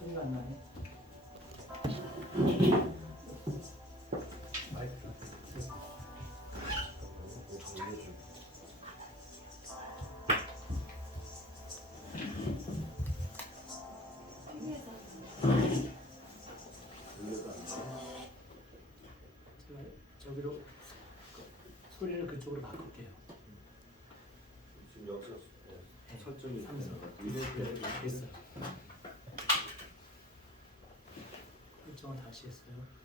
소리가 안 나네. 마이크. 저기로 소리를 그쪽으로 바꿀게요. 지금 여기서 설정이 됐어요. 설정을 다시 했어요.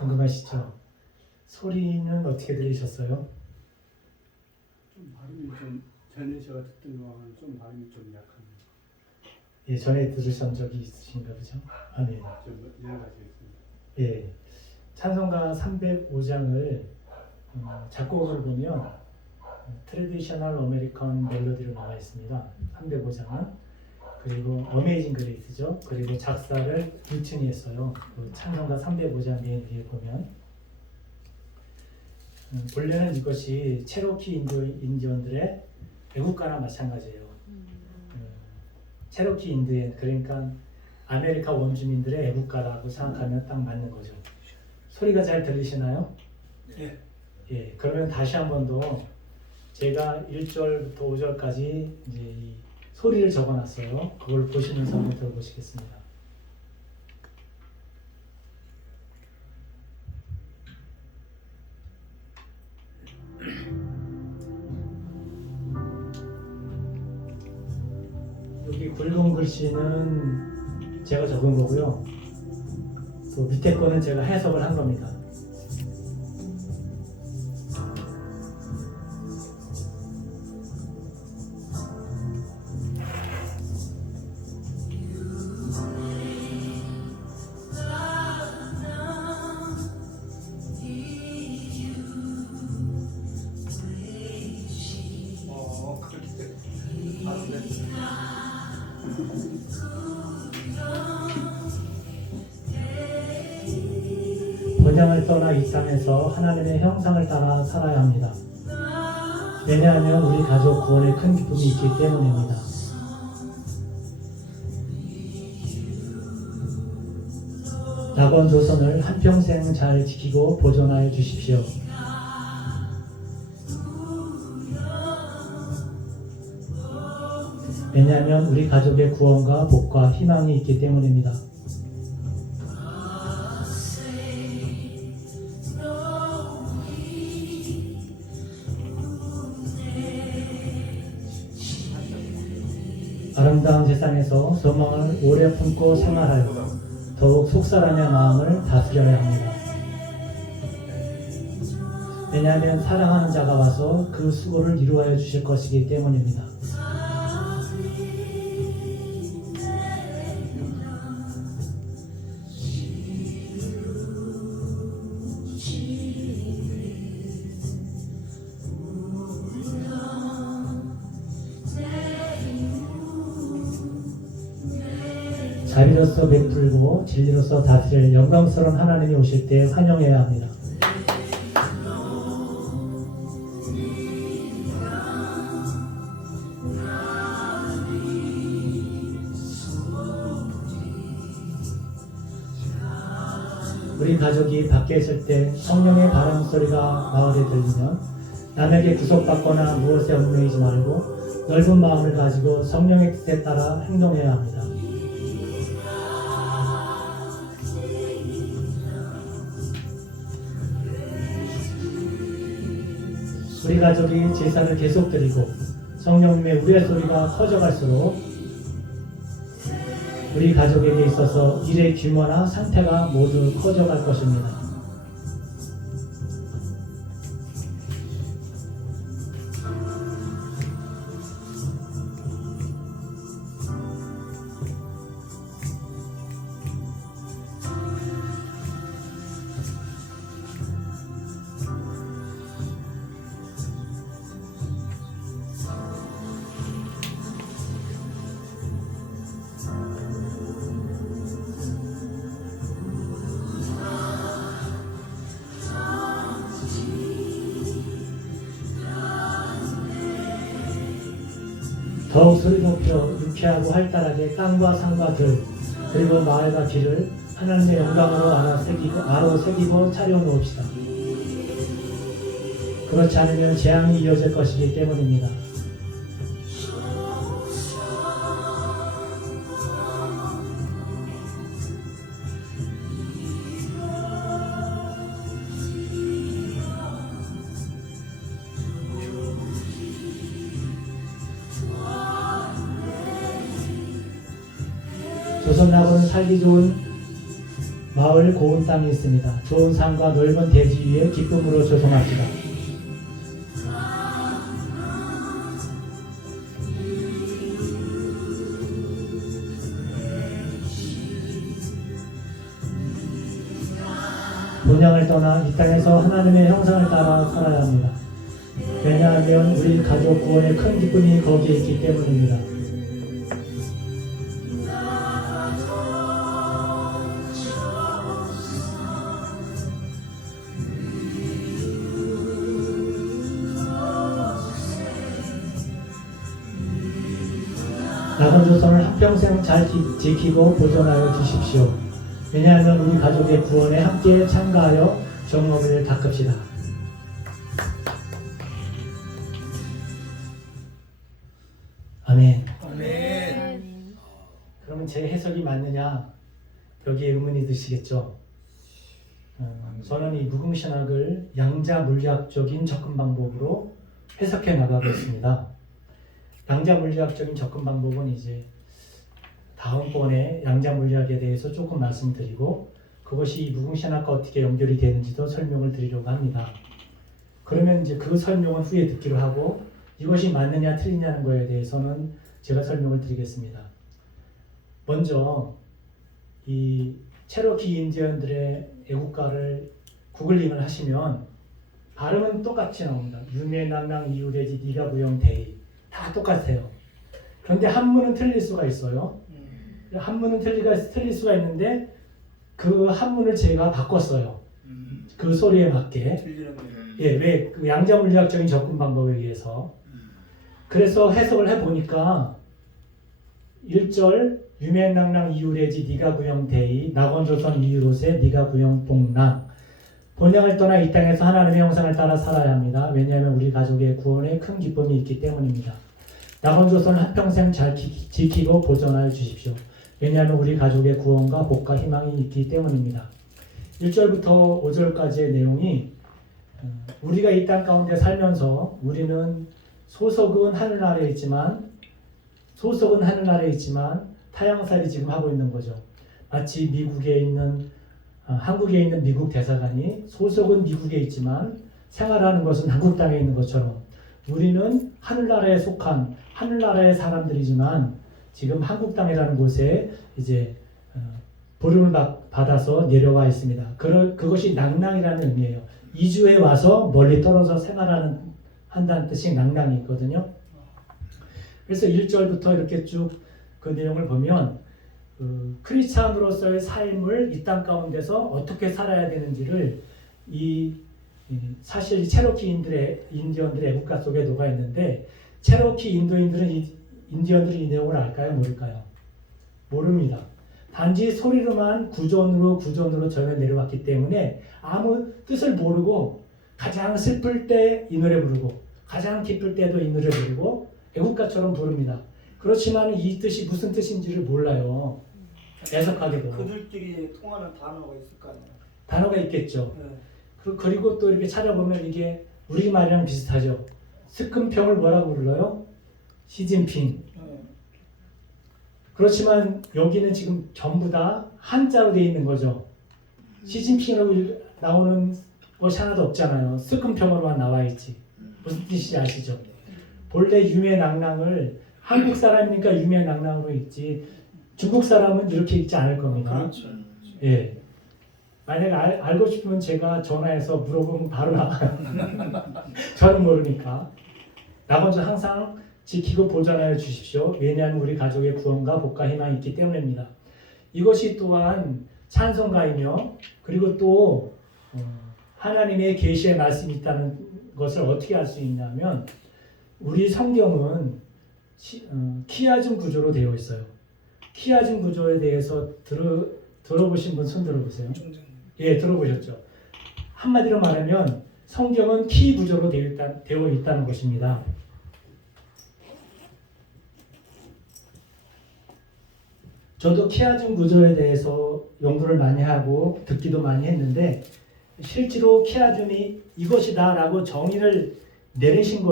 궁금하시죠? 소리는 어떻게 들리셨어요? 좀 발음이 좀 전에 제가 듣던 거와는 좀 발음이 좀 약합니다. 예, 전에 들으신 적이 있으신가 보죠? 아, 네. 좀 여러 가지 있습니다. 예, 찬송가 305장을 작곡을 보면 트래디셔널 아메리칸 멜로디로 나와 있습니다. 305장은. 그리고 어메이징 그레이스죠. 그리고 작사를 윈튼이 했어요. 그 찬송가 305장 맨 위에 보면 본래는 이것이 체로키 인디언들의 애국가나 마찬가지예요. 체로키 인디언, 그러니까 아메리카 원주민들의 애국가라고 생각하면 딱 맞는 거죠. 소리가 잘 들리시나요? 네. 예, 그러면 다시 한 번 더 제가 1절부터 5절까지 이제 이 소리를 적어놨어요. 그걸 보시면서 한번 들어보시겠습니다. 붉은 글씨는 제가 적은 거고요. 또 밑에 거는 제가 해석을 한 겁니다. 그렇게 하는데 본향을 떠나 이 땅에서 하나님의 형상을 따라 살아야 합니다. 왜냐하면 우리 가족 구원에 큰 기쁨이 있기 때문입니다. 낙원 조선을 한평생 잘 지키고 보존하여 주십시오. 왜냐하면 우리 가족의 구원과 복과 희망이 있기 때문입니다. 아름다운 세상에서 소망을 오래 품고 생활하여 더욱 속사람의 마음을 다스려야 합니다. 왜냐하면 사랑하는 자가 와서 그 수고를 이루어 주실 것이기 때문입니다. 자비로서 베풀고 진리로서 다스릴 영광스러운 하나님이 오실 때 환영해야 합니다. 우리 가족이 밖에 있을 때 성령의 바람 소리가 마을에 들리면 남에게 구속받거나 무엇에 얽매이지 말고 넓은 마음을 가지고 성령의 뜻에 따라 행동해야 합니다. 우리 가족이 제사를 계속 드리고 성령님의 우리의 소리가 커져갈수록 우리 가족에게 있어서 일의 규모나 상태가 모두 커져갈 것입니다. 더욱 소리 높여 유쾌하고 활달하게 땅과 산과 들 그리고 마을과 길을 하나님의 영광으로 아로 새기고 차려놓읍시다. 그렇지 않으면 재앙이 이어질 것이기 때문입니다. 조선나고는 살기 좋은 마을 고운 땅이 있습니다. 좋은 산과 넓은 대지 위에 기쁨으로 조성합시다. 본향을 떠나 이 땅에서 하나님의 형상을 따라 살아야 합니다. 왜냐하면 우리 가족 구원의 큰 기쁨이 거기에 있기 때문입니다. 낙원 조선을 한평생 잘 지키고 보존하여 주십시오. 왜냐하면 우리 가족의 구원에 함께 참가하여 정업을 닦읍시다. 아멘. 아멘. 그러면 제 해석이 맞느냐? 여기에 의문이 드시겠죠? 저는 이 무궁신학을 양자 물리학적인 접근 방법으로 해석해 나가고 있습니다. 양자 물리학적인 접근 방법은 이제 다음번에 양자물리학에 대해서 조금 말씀드리고 그것이 무궁신학과 어떻게 연결이 되는지도 설명을 드리려고 합니다. 그러면 이제 그 설명은 후에 듣기로 하고 이것이 맞느냐 틀리냐는 거에 대해서는 제가 설명을 드리겠습니다. 먼저 이 체로키 인디언들의 애국가를 구글링을 하시면 발음은 똑같이 나옵니다. 유메낭랑 이유레지 니가 부영 데이 다 똑같아요. 그런데 한문은 틀릴 수가 있어요. 한문은 틀릴 수가 있는데 그 한문을 제가 바꿨어요. 그 소리에 맞게. 예, 왜? 그 양자물리학적인 접근 방법에 의해서. 그래서 해석을 해보니까 1절 유메낭랑 이유레지 니가 구영 데이 낙원조선 이유로세 니가 구영 복랑 본향을 떠나 이 땅에서 하나님의 형상을 따라 살아야 합니다. 왜냐하면 우리 가족의 구원에 큰 기쁨이 있기 때문입니다. 낙원조선을 한평생 잘 지키고 보존하여 주십시오. 왜냐하면 우리 가족의 구원과 복과 희망이 있기 때문입니다. 1절부터 5절까지의 내용이 우리가 이 땅 가운데 살면서 우리는 소속은 하늘나라에 있지만 타향살이 지금 하고 있는 거죠. 마치 한국에 있는 미국 대사관이 소속은 미국에 있지만 생활하는 것은 한국 땅에 있는 것처럼 우리는 하늘나라에 속한 하늘나라의 사람들이지만 지금 한국 땅이라는 곳에 이제 부름을 받아서 내려와 있습니다. 그것이 낭랑이라는 의미예요. 이주해 와서 멀리 떨어져 한다는 뜻이 낭랑이 있거든요. 그래서 1절부터 이렇게 쭉 그 내용을 보면 크리스찬으로서의 삶을 이 땅 가운데서 어떻게 살아야 되는지를 사실 체로키 인디언들의 애국가 속에 녹아 있는데 체로키 인디언들은 이 내용을 알까요? 모를까요? 모릅니다. 단지 소리로만 구전으로 전해 내려왔기 때문에 아무 뜻을 모르고 가장 슬플 때 이 노래 부르고 가장 기쁠 때도 이 노래 부르고 애국가처럼 부릅니다. 그렇지만 이 뜻이 무슨 뜻인지를 몰라요. 애석하게도. 그들끼리 통하는 단어가 있을 거 아니에요. 단어가 있겠죠. 네. 그리고 또 이렇게 찾아보면 이게 우리말이랑 비슷하죠. 스큰평을 뭐라고 불러요? 시진핑. 네. 그렇지만 여기는 지금 전부 다 한자로 되어 있는 거죠. 시진핑이라고 나오는 것이 하나도 없잖아요. 스큰평으로만 나와 있지. 무슨 뜻인지 아시죠? 본래 유메낭랑을 한국 사람이니까 유메낭랑으로 읽지 중국 사람은 이렇게 읽지 않을 겁니다. 그렇죠. 예. 만약에 알고 싶으면 제가 전화해서 물어보면 바로 나와요. 저는 모르니까. 나 먼저 항상 지키고 보존하여 주십시오. 왜냐하면 우리 가족의 구원과 복과 희망이 있기 때문입니다. 이것이 또한 찬송가이며 그리고 또 하나님의 계시의 말씀이 있다는 것을 어떻게 알 수 있냐면 우리 성경은 키아즘 구조로 되어 있어요. 키아즘 구조에 대해서 들어보신 분 손 들어보세요. 예, 들어보셨죠? 한마디로 말하면 성경은 키 구조로 되어 있다는 것입니다. 저도 키아즘 구조에 대해서 연구를 많이 하고 듣기도 많이 했는데 실제로 키아즘이 이것이다 라고 정의를 내린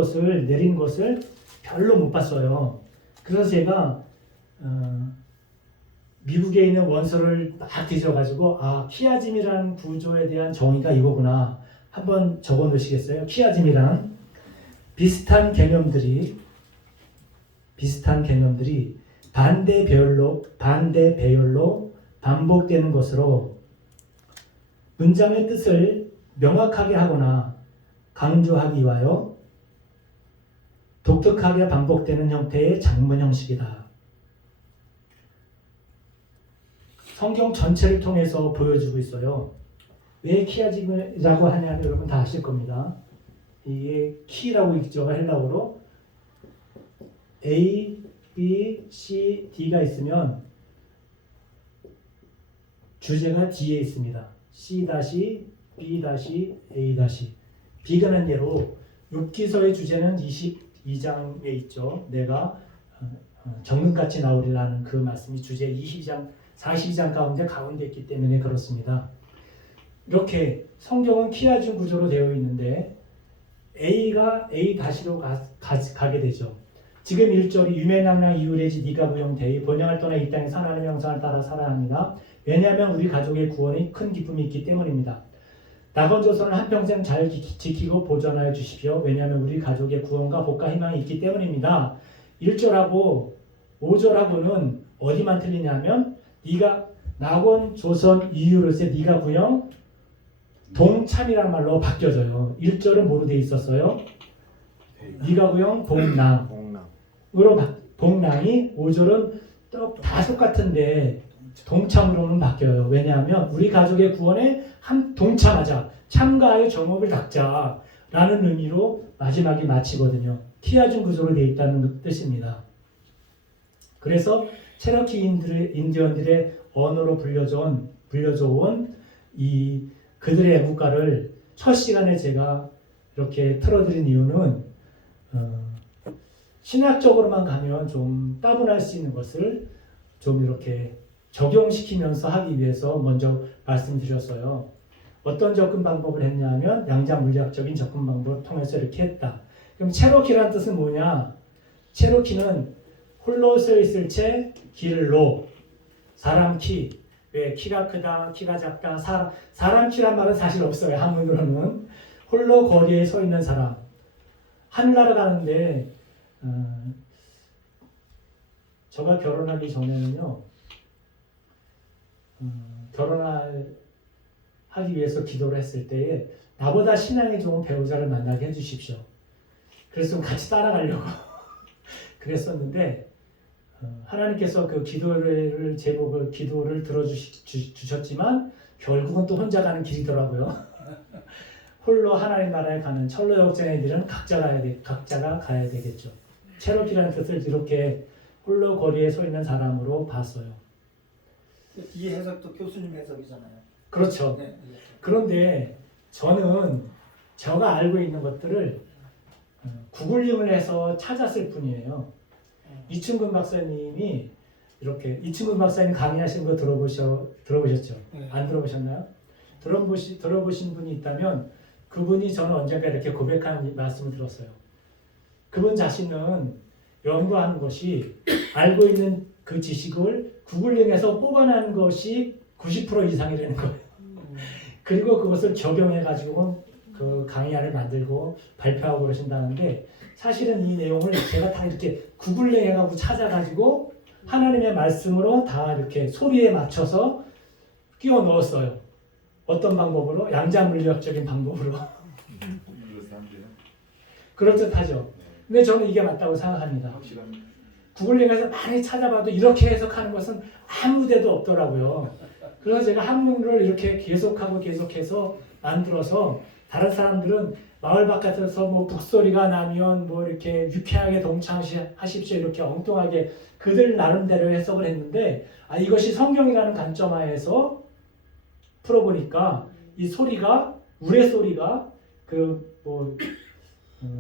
것을 별로 못 봤어요. 그래서 제가 미국에 있는 원서를 막 뒤져가지고 키아즘이라는 구조에 대한 정의가 이거구나 한번 적어 놓으시겠어요? 키아즘이란 비슷한 개념들이 반대 배열로 반복되는 것으로 문장의 뜻을 명확하게 하거나 강조하기 위하여 독특하게 반복되는 형태의 작문 형식이다. 성경 전체를 통해서 보여주고 있어요. 왜 키아즘이라고 하냐면 여러분 다 아실 겁니다. 이게 키라고 읽죠. 헬라어로 A, B, C, D가 있으면 주제가 D에 있습니다. C-, B-, A-. 비근한 예로 욥기서의 주제는 22장에 있죠. 내가 정금같이 나오리라는 그 말씀이 주제 42장 가운데 있기 때문에 그렇습니다. 이렇게 성경은 키아즘 구조로 되어 있는데 A가 A-로 가게 되죠. 지금 1절이 유매낭랑 이웃의지 네가 부용되이 번영을 떠나 이 땅에 하나님의 형상을 따라 살아야 합니다. 왜냐하면 우리 가족의 구원이 큰 기쁨이 있기 때문입니다. 낙원 조선을 한평생 잘 지키고 보존하여 주십시오. 왜냐하면 우리 가족의 구원과 복과 희망이 있기 때문입니다. 1절하고 5절하고는 어디만 틀리냐면 네가 낙원 조선 이웃의 네가 부영 동참이란 말로 바뀌어져요. 1절은 뭐로 돼 있었어요? 네가 부영 동랑 으로 동랑이 5절은 또 다 똑같은데 동참으로는 바뀌어요. 왜냐하면 우리 가족의 구원에 동참하자, 참가하여 정업을 닦자라는 의미로 마지막이 마치거든요. 티아준 구조로 되어 있다는 뜻입니다. 그래서 체로키 인디언들의 언어로 불려져온 이 그들의 애국가를 첫 시간에 제가 이렇게 틀어드린 이유는 신학적으로만 가면 좀 따분할 수 있는 것을 좀 이렇게 적용시키면서 하기 위해서 먼저 말씀드렸어요. 어떤 접근 방법을 했냐면 양자 물리학적인 접근 방법을 통해서 이렇게 했다. 그럼 체로키라는 뜻은 뭐냐? 체로키는 홀로 서 있을 채 길로 사람 키. 왜 키가 크다, 키가 작다. 사람 키란 말은 사실 없어요. 한문으로는. 홀로 거리에 서 있는 사람. 하늘나라 가는데 제가 결혼하기 전에는요. 하기 위해서 기도를 했을 때에 나보다 신앙이 좋은 배우자를 만나게 해주십시오. 그래서 좀 같이 따라가려고 그랬었는데 하나님께서 그 기도를 제목을 기도를 들어주셨지만 결국은 또 혼자 가는 길이더라고요. 홀로 하나님 나라에 가는 철로 역정의 길은 각자가 가야 되겠죠. 체로키라는 뜻을 이렇게 홀로 거리에 서 있는 사람으로 봤어요. 이 해석도 교수님 해석이잖아요. 그렇죠. 네. 그런데 저는 제가 알고 있는 것들을 구글링을 해서 찾았을 뿐이에요. 이충근 박사님이 이렇게 이충근 박사님 강의하신 거 들어보셨죠? 네. 안 들어보셨나요? 들어보신 분이 있다면 그분이 저는 언젠가 이렇게 고백하는 말씀을 들었어요. 그분 자신은 연구하는 것이 알고 있는 그 지식을 구글링해서 뽑아내는 것이 90% 이상이라는 거예요. 그리고 그것을 적용해가지고 그 강의안을 만들고 발표하고 그러신다는데 사실은 이 내용을 제가 다 이렇게 구글링해가지고 찾아가지고 하나님의 말씀으로 다 이렇게 소리에 맞춰서 끼워 넣었어요. 어떤 방법으로? 양자물리학적인 방법으로. 그럴듯하죠. 근데 저는 이게 맞다고 생각합니다. 구글링에서 많이 찾아봐도 이렇게 해석하는 것은 아무 데도 없더라고요. 그래서 제가 한문을 이렇게 계속해서 만들어서 다른 사람들은 마을 바깥에서 뭐 북소리가 나면 뭐 이렇게 유쾌하게 동참하십시오 이렇게 엉뚱하게 그들 나름대로 해석을 했는데 이것이 성경이라는 관점하에서 풀어보니까 이 소리가 우레소리가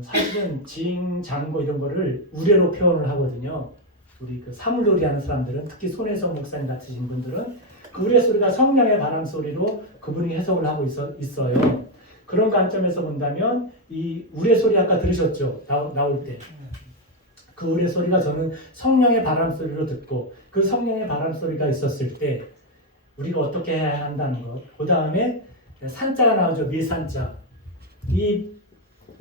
사실은 징, 장고 이런 거를 우레로 표현을 하거든요. 우리 그 사물놀이 하는 사람들은 특히 손혜성 목사님 같으신 분들은 그 우레 소리가 성령의 바람 소리로 그분이 해석을 하고 있어요. 그런 관점에서 본다면 이 우레 소리 아까 들으셨죠? 나올 때. 그 우레 소리가 저는 성령의 바람 소리로 듣고 그 성령의 바람 소리가 있었을 때 우리가 어떻게 해야 한다는 것. 그 다음에 산자가 나오죠. 미산자.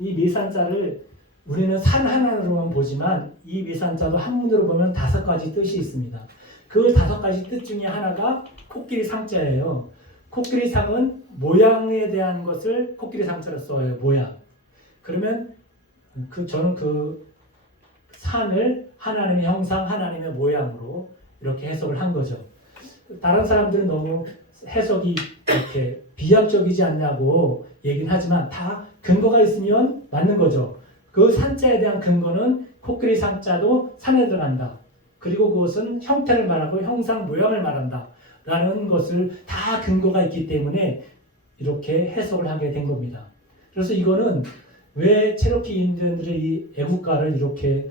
이 미산자를 우리는 산 하나로만 보지만 이 미산자도 한문으로 보면 5가지 뜻이 있습니다. 그 5가지 뜻 중에 하나가 코끼리 상자예요. 코끼리 상은 모양에 대한 것을 코끼리 상자로 써요. 모양. 그러면 저는 그 산을 하나님의 형상, 하나님의 모양으로 이렇게 해석을 한 거죠. 다른 사람들은 너무 해석이 이렇게 비약적이지 않냐고 얘기는 하지만 다 근거가 있으면 맞는 거죠. 그 산자에 대한 근거는 코끼리 상자도 산에 들어간다. 그리고 그것은 형태를 말하고 형상 모양을 말한다. 라는 것을 다 근거가 있기 때문에 이렇게 해석을 하게 된 겁니다. 그래서 이거는 왜 체로키 인디언들의 이 애국가를 이렇게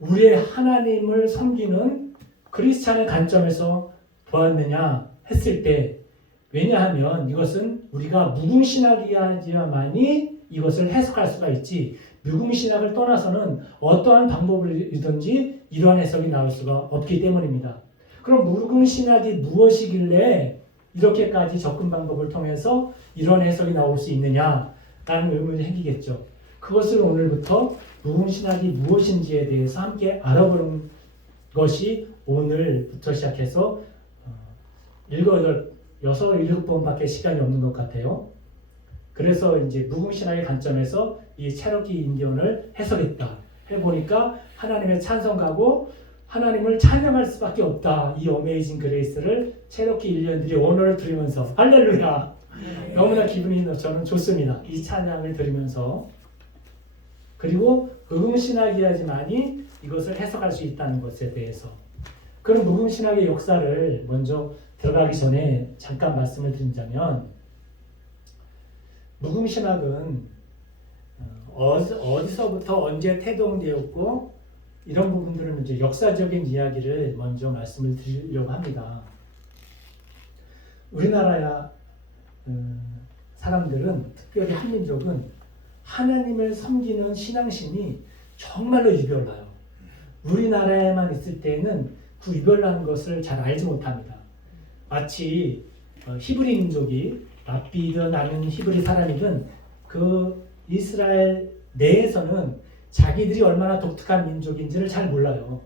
우리의 하나님을 섬기는 크리스찬의 관점에서 보았느냐 했을 때 왜냐하면 이것은 우리가 무궁신학이어야만이 이것을 해석할 수가 있지 무궁신학을 떠나서는 어떠한 방법이든지 이러한 해석이 나올 수가 없기 때문입니다. 그럼 무궁신학이 무엇이길래 이렇게까지 접근 방법을 통해서 이런 해석이 나올 수 있느냐라는 의문이 생기겠죠. 그것을 오늘부터 무궁신학이 무엇인지에 대해서 함께 알아보는 것이 오늘부터 시작해서 6번밖에 시간이 없는 것 같아요. 그래서 이제 무궁신학의 관점에서 이 체로키 인디언을 해석했다. 해보니까 하나님의 찬송가고 하나님을 찬양할 수밖에 없다. 이 어메이징 그레이스를 체로키 인디언들이 언어를 들으면서 할렐루야. 너무나 기분이 저는 좋습니다. 이 찬양을 들으면서. 그리고 무궁신학이야지만이 이것을 해석할 수 있다는 것에 대해서. 그럼 무궁신학의 역사를 먼저 들어가기 전에 잠깐 말씀을 드리자면 무궁신학은 어디서부터 언제 태동되었고 이런 부분들은 이제 역사적인 이야기를 먼저 말씀을 드리려고 합니다. 우리나라 사람들은 특별히 한민족은 하나님을 섬기는 신앙심이 정말로 유별나요. 우리나라에만 있을 때는 그 유별난 것을 잘 알지 못합니다. 마치 히브리 민족이 랍비든 아니면 히브리 사람이든 그 이스라엘 내에서는 자기들이 얼마나 독특한 민족인지를 잘 몰라요.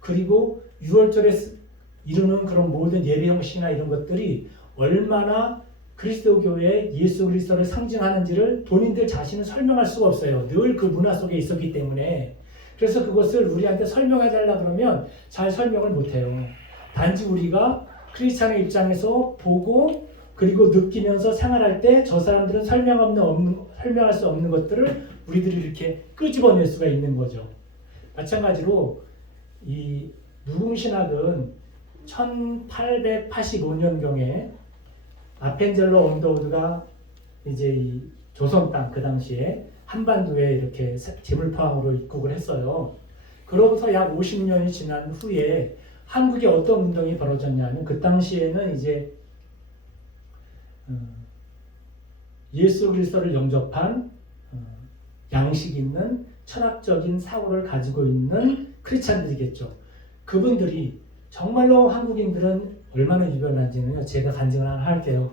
그리고 6월절에 이루는 그런 모든 예배 형식이나 이런 것들이 얼마나 그리스도교의 예수 그리스도를 상징하는지를 본인들 자신은 설명할 수가 없어요. 늘 그 문화 속에 있었기 때문에. 그래서 그것을 우리한테 설명해달라 그러면 잘 설명을 못해요. 단지 우리가 크리스찬의 입장에서 보고 그리고 느끼면서 생활할 때 저 사람들은 설명할 수 없는 것들을 우리들이 이렇게 끄집어낼 수가 있는 거죠. 마찬가지로 이 무궁신학은 1885년경에 아펜젤로 언더우드가 이제 이 조선 땅 그 당시에 한반도에 이렇게 재물포항으로 입국을 했어요. 그로부터 약 50년이 지난 후에 한국에 어떤 운동이 벌어졌냐면 그 당시에는 이제 예수 그리스도를 영접한 양식 있는 철학적인 사고를 가지고 있는 크리스찬들이겠죠. 그분들이 정말로 한국인들은 얼마나 유별난지는 제가 간증을 하나 할게요.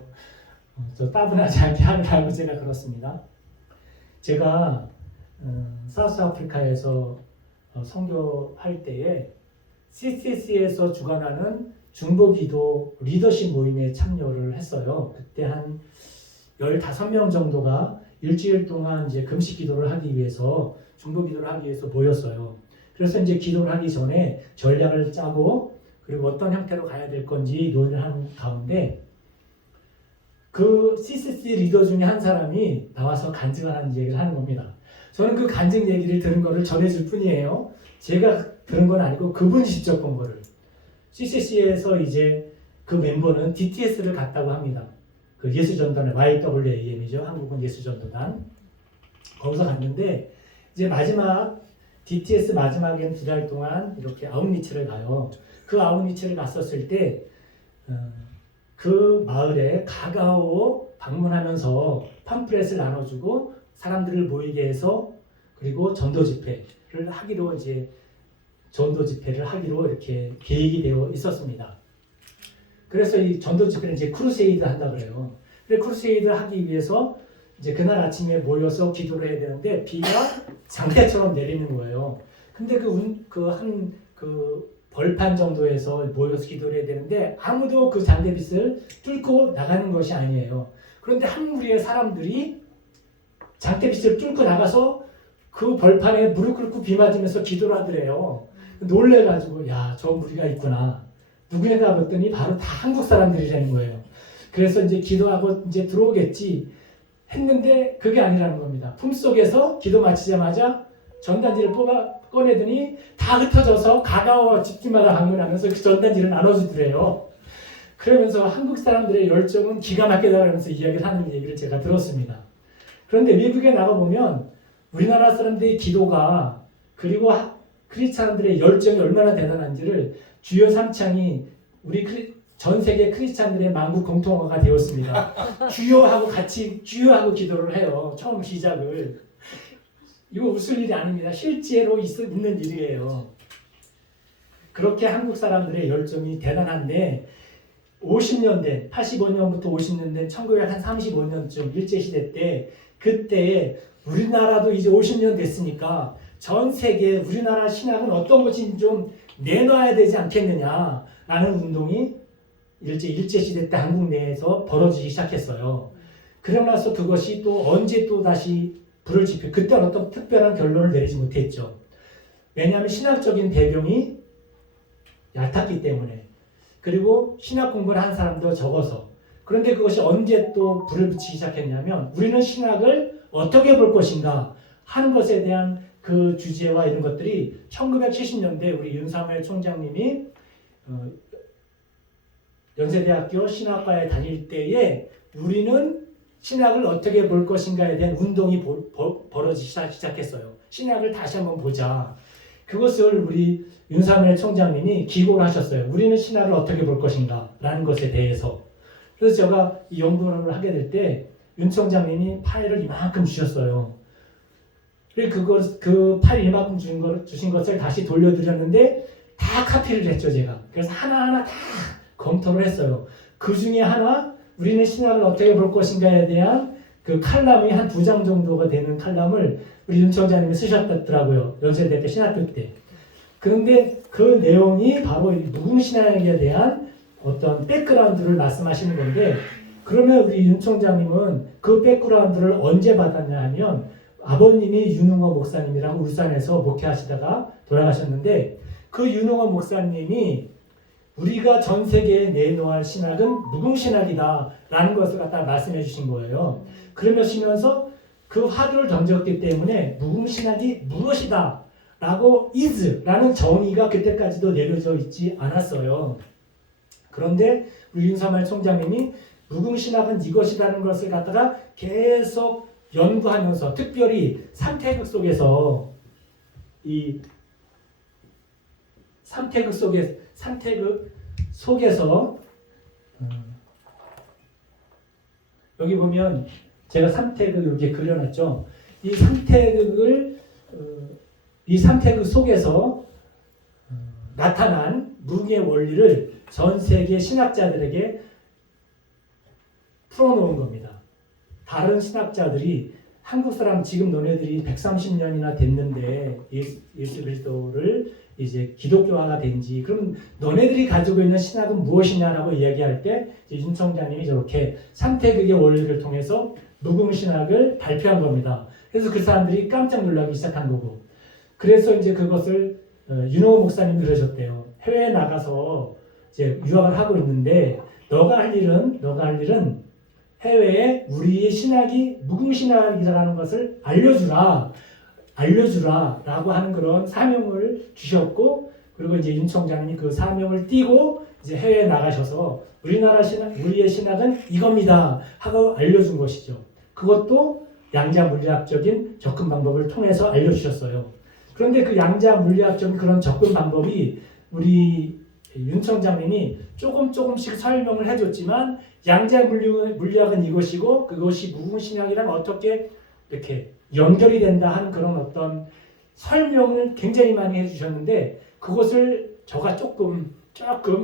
저 따분하지 않게 하려고 제가 그렇습니다. 제가 사우스 아프리카에서 선교할 때에 CCC에서 주관하는 중보기도 리더십 모임에 참여를 했어요. 그때 한 15명 정도가 일주일 동안 이제 금식 기도를 하기 위해서 중보기도를 하기 위해서 모였어요. 그래서 이제 기도를 하기 전에 전략을 짜고 그리고 어떤 형태로 가야 될 건지 논의를 하는 가운데 그 CCC 리더 중에 한 사람이 나와서 간증을 하는 얘기를 하는 겁니다. 저는 그 간증 얘기를 들은 거를 전해줄 뿐이에요. 제가 들은 건 아니고 그분이 직접 본 거를. CCC에서 이제 그 멤버는 DTS를 갔다고 합니다. 그 예수전단의 YWAM이죠. 한국은 예수전도단. 거기서 갔는데 이제 마지막 DTS 마지막엔 2달 동안 이렇게 아웃리치를 가요. 그 아웃리치를 갔었을 때 그 마을에 가가오 방문하면서 팜플렛을 나눠주고 사람들을 모이게 해서 그리고 전도 집회를 하기로 이렇게 계획이 되어 있었습니다. 그래서 이 전도 집회는 이제 크루세이드 한다 그래요. 근데 크루세이드 하기 위해서 이제 그날 아침에 모여서 기도를 해야 되는데 비가 장대처럼 내리는 거예요. 근데 그 벌판 정도에서 모여서 기도를 해야 되는데 아무도 그 장대빛을 뚫고 나가는 것이 아니에요. 그런데 한 무리의 사람들이 장대빛을 뚫고 나가서 그 벌판에 무릎 꿇고 비 맞으면서 기도를 하더래요. 놀래가지고 야, 저 무리가 있구나. 누구냐 봤더니 바로 다 한국 사람들이라는 거예요. 그래서 이제 기도하고 이제 들어오겠지 했는데 그게 아니라는 겁니다. 품속에서 기도 마치자마자 전단지를 꺼내더니 다 흩어져서 가가오 집집마다 방문하면서 그 전단지를 나눠주더래요. 그러면서 한국 사람들의 열정은 기가 막히다 그러면서 이야기를 하는 얘기를 제가 들었습니다. 그런데 미국에 나가보면 우리나라 사람들의 기도가 그리고 크리스찬들의 열정이 얼마나 대단한지를 주요 3창이 우리 전 세계 크리스찬들의 만국 공통어가 되었습니다. 주여하고 같이 주여하고 기도를 해요. 처음 시작을. 이거 웃을 일이 아닙니다. 실제로 있는 일이에요. 그렇게 한국 사람들의 열정이 대단한데 50년대, 85년부터 50년대, 1935년쯤 일제시대 때 그때 우리나라도 이제 50년 됐으니까 전 세계에 우리나라 신학은 어떤 것인지 좀 내놔야 되지 않겠느냐라는 운동이 일제시대 때 한국 내에서 벌어지기 시작했어요. 그러고 나서 그것이 또 언제 또 다시 불을 지펴 그때는 어떤 특별한 결론을 내리지 못했죠. 왜냐하면 신학적인 배경이 얕았기 때문에 그리고 신학 공부를 한 사람도 적어서 그런데 그것이 언제 또 불을 붙이기 시작했냐면 우리는 신학을 어떻게 볼 것인가 하는 것에 대한 그 주제와 이런 것들이 1970년대 우리 윤사무엘 총장님이 연세대학교 신학과에 다닐 때에 우리는 신학을 어떻게 볼 것인가에 대한 운동이 벌어지기 시작했어요. 신학을 다시 한번 보자. 그것을 우리 윤사무엘 총장님이 기고를 하셨어요. 우리는 신학을 어떻게 볼 것인가 라는 것에 대해서. 그래서 제가 이 연구를 하게 될 때 윤 총장님이 파일을 이만큼 주셨어요. 그 파일 이만큼 주신 것을 다시 돌려드렸는데 다 카피를 했죠, 제가. 그래서 하나하나 다 검토를 했어요. 그 중에 하나 우리는 신학을 어떻게 볼 것인가에 대한 그 칼럼이 한 2장 정도가 되는 칼럼을 우리 윤 총장님이 쓰셨더라고요. 연세대 때 신학교 때. 그런데 그 내용이 바로 무궁신학에 대한 어떤 백그라운드를 말씀하시는 건데 그러면 우리 윤 총장님은 그 백그라운드를 언제 받았냐 하면 아버님이 윤흥호 목사님이라고 울산에서 목회하시다가 돌아가셨는데 그 윤흥호 목사님이 우리가 전 세계에 내놓을 신학은 무궁신학이다 라는 것을 갖다 말씀해 주신 거예요. 그러면서 그 화두를 던졌기 때문에 무궁신학이 무엇이다 라고 is 라는 정의가 그때까지도 내려져 있지 않았어요. 그런데 우리 윤사무엘 총장님이 무궁신학은 이것이라는 것을 갖다가 계속 연구하면서 특별히 삼태극 속에서 이 삼태극 속에서 여기 보면 제가 삼태극 이렇게 그려놨죠. 이 삼태극 속에서 나타난 무궁의 원리를 전 세계 신학자들에게 풀어놓은 겁니다. 다른 신학자들이 한국 사람 지금 너네들이 130년이나 됐는데 예수 그리스도를 이제 기독교화가 된지 그럼 너네들이 가지고 있는 신학은 무엇이냐라고 이야기할 때 윤 총장님이 저렇게 삼태극의 원리를 통해서 무궁신학을 발표한 겁니다. 그래서 그 사람들이 깜짝 놀라기 시작한 거고 그래서 이제 그것을 윤호 목사님이 그러셨대요. 해외에 나가서 이제 유학을 하고 있는데 너가 할 일은 해외에 우리의 신학이 무궁신학이라는 것을 알려주라 라고 하는 그런 사명을 주셨고 그리고 이제 윤 총장님이 그 사명을 띠고 이제 해외에 나가셔서 우리의 신학은 이겁니다 하고 알려준 것이죠. 그것도 양자 물리학적인 접근 방법을 통해서 알려주셨어요. 그런데 그 양자 물리학적인 그런 접근 방법이 우리 윤 총장님이 조금씩 설명을 해줬지만 양자 물리학은 이것이고 그것이 무궁신학이랑 어떻게 이렇게 연결이 된다 하는 그런 어떤 설명을 굉장히 많이 해주셨는데 그것을 저가 조금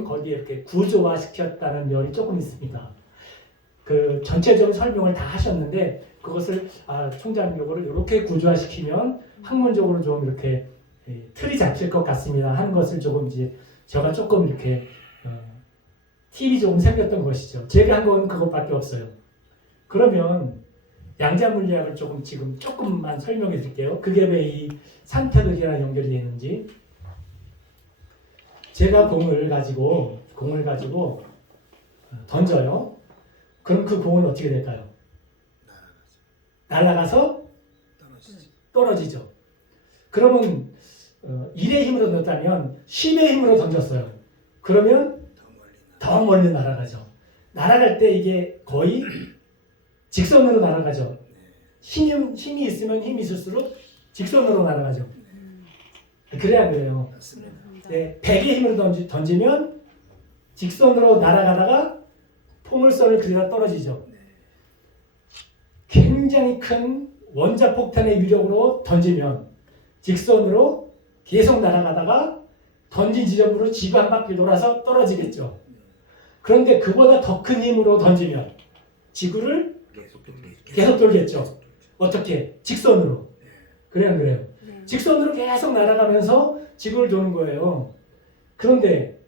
거기에 이렇게 구조화시켰다는 면이 조금 있습니다. 그 전체적인 설명을 다 하셨는데 그것을 총장님 요거를 이렇게 구조화시키면 학문적으로 좀 이렇게 틀이 잡힐 것 같습니다 하는 것을 조금 이제 제가 조금 이렇게 팁이 조금 생겼던 것이죠. 제가 한 건 그것밖에 없어요. 그러면 양자 물리학을 조금만 설명해 드릴게요. 그게 왜 이 삼태극이랑 연결이 되는지. 제가 공을 가지고 던져요. 그럼 그 공은 어떻게 될까요? 날아가서 떨어지죠. 그러면 1의 힘으로 던졌다면 10의 힘으로 던졌어요. 그러면 더 멀리 날아가죠. 날아갈 때 이게 거의 직선으로 날아가죠. 힘이 있으면 힘이 있을수록 직선으로 날아가죠. 그래야 돼요. 네, 100의 힘으로 던지면 직선으로 날아가다가 포물선을 그리다 떨어지죠. 굉장히 큰 원자폭탄의 위력으로 던지면 직선으로 계속 날아가다가 던진 지점으로 지구 한 바퀴 돌아서 떨어지겠죠. 그런데 그보다 더 큰 힘으로 던지면 지구를 계속 돌겠죠. 어떻게? 직선으로. 그래요, 안 그래요? 직선으로 계속 날아가면서 지구를 도는 거예요. 그런데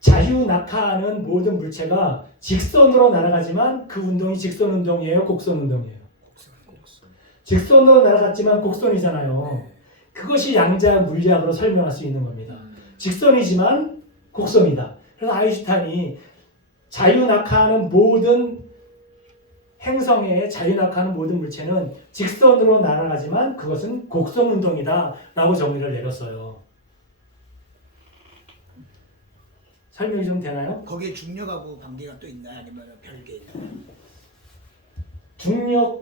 자유 낙하하는 모든 물체가 직선으로 날아가지만 그 운동이 직선 운동이에요, 곡선 운동이에요. 직선으로 날아갔지만 곡선이잖아요. 그것이 양자 물리학으로 설명할 수 있는 겁니다. 직선이지만 곡선이다. 그래서 아인슈타인이 자유 낙하하는 모든 행성에 자유 낙하하는 모든 물체는 직선으로 날아가지만 그것은 곡선 운동이다 라고 정의를 내렸어요. 설명이 좀 되나요? 거기에 중력하고 관계가 또 있나요? 아니면 별개 있나요?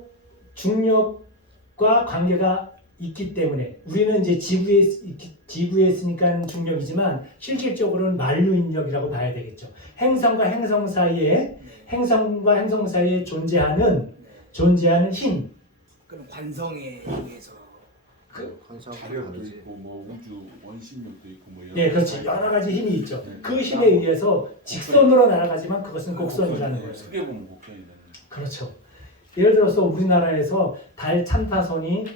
중력과 관계가 있기 때문에 우리는 이제 지구에 있으니까 중력이지만 실질적으로는 만류 인력이라고 봐야 되겠죠. 행성과 행성 사이에 존재하는 힘. 그럼 관성에 의해서 관상도 있고 뭐 우주 원심력도 있고 뭐 네, 그렇지. 여러 가지 힘이 있죠. 그 힘에 의해서 직선으로 날아가지만 그것은 곡선이라는 거예요. 크게 보면 곡선이 되는. 그렇죠. 예를 들어서 우리나라에서 달 탐사선을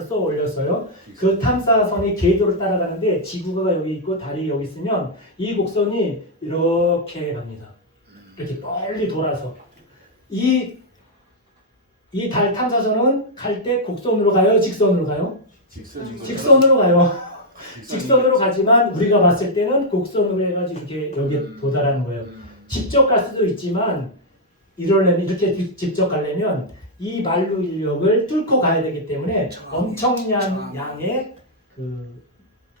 쏘아 올렸어요. 그 탐사선이 궤도를 따라가는데 지구가 여기 있고 달이 여기 있으면 이 곡선이 이렇게 갑니다. 이렇게 멀리 돌아서 이 달 탐사선은 갈 때 곡선으로 가요, 직선으로 가요? 직선으로 가요. 직선으로 가지만 우리가 봤을 때는 곡선으로 해가지고 이렇게 여기에 도달하는 거예요. 직접 갈 수도 있지만 이렇게 직접 가려면 이 만류 인력을 뚫고 가야 되기 때문에 엄청난 양의 그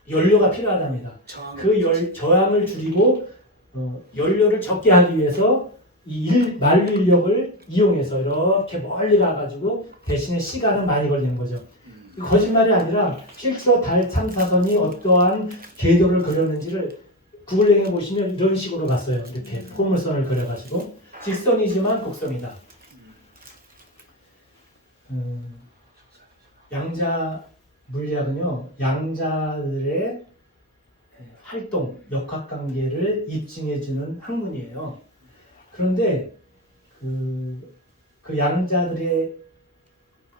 연료가 필요하답니다. 그 저항을 줄이고 연료를 적게 하기 위해서 만류 인력을 이용해서 이렇게 멀리 가가지고 대신에 시간은 많이 걸리는 거죠. 거짓말이 아니라 실제로 달 탐사선이 어떠한 궤도를 그렸는지를 구글링해 보시면 이런 식으로 봤어요. 이렇게 포물선을 그려가지고 직선이지만 곡선이다. 양자 물리학은요, 양자들의 활동, 역학관계를 입증해주는 학문이에요. 그런데 그 양자들의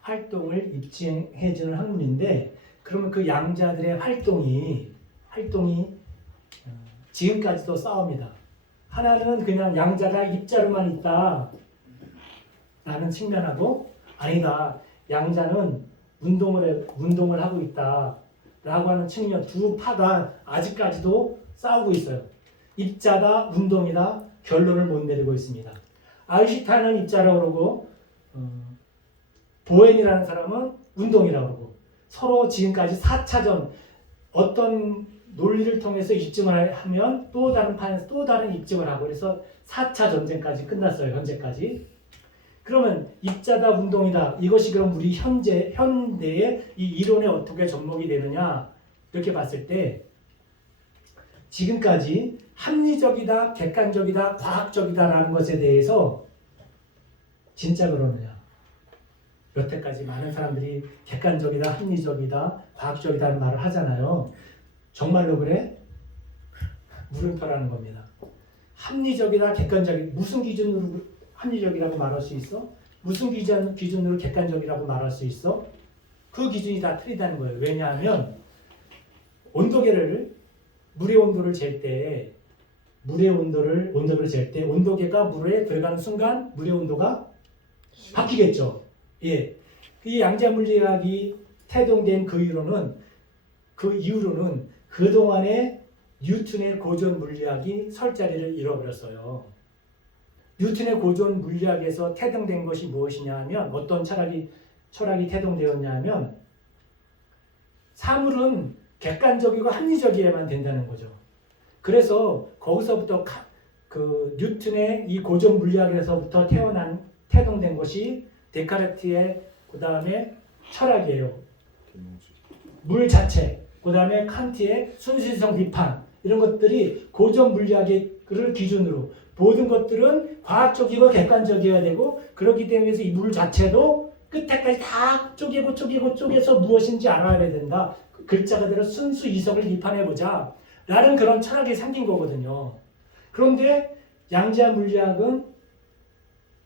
활동을 입증해주는 학문인데, 그러면 그 양자들의 활동이 지금까지도 싸웁니다. 하나는 그냥 양자가 입자로만 있다 라는 측면하고, 아니다, 양자는 운동을 하고 있다 라고 하는 측면, 두 파가 아직까지도 싸우고 있어요. 입자다, 운동이다, 결론을 못 내리고 있습니다. 아인슈타인은 입자라고 그러고 보헨이라는 사람은 운동이라고 그러고, 서로 지금까지 4차전, 어떤 논리를 통해서 입증을 하면 또 다른 판에서 또 다른 입증을 하고, 그래서 4차 전쟁까지 끝났어요. 현재까지. 그러면 입자다, 운동이다, 이것이 그럼 우리 현대의 이 이론에 어떻게 접목이 되느냐, 이렇게 봤을 때 지금까지 합리적이다, 객관적이다, 과학적이다라는 것에 대해서 진짜 그러느냐. 여태까지 많은 사람들이 객관적이다, 합리적이다, 과학적이다는 말을 하잖아요. 정말로 그래? 물음표라는 겁니다. 합리적이다, 객관적이다, 무슨 기준으로 합리적이라고 말할 수 있어? 무슨 기준으로 객관적이라고 말할 수 있어? 그 기준이 다 틀리다는 거예요. 왜냐하면 온도계를, 물의 온도를 잴 때, 온도계를 잴 때 온도계가 물에 들어가는 순간 물의 온도가 바뀌겠죠. 예. 이 양자 물리학이 태동된 그 이후로는 그동안에 뉴턴의 고전 물리학이 설 자리를 잃어버렸어요. 뉴턴의 고전 물리학에서 태동된 것이 무엇이냐 하면, 어떤 철학이 태동되었냐 하면, 사물은 객관적이고 합리적이어야만 된다는 거죠. 그래서 거기서부터 그 뉴턴의 이 고전 물리학에서부터 태동된 것이 데카르트의 그 다음에 철학이에요. 물 자체, 그 다음에 칸트의 순수성 비판, 이런 것들이 고전 물리학을 기준으로 모든 것들은 과학적이고 객관적이어야 되고, 그렇기 때문에 이 물 자체도 끝에까지 다 쪼개서 무엇인지 알아야 된다. 글자 그대로 순수 이성을 비판해보자 라는 그런 철학이 생긴 거거든요. 그런데 양자 물리학은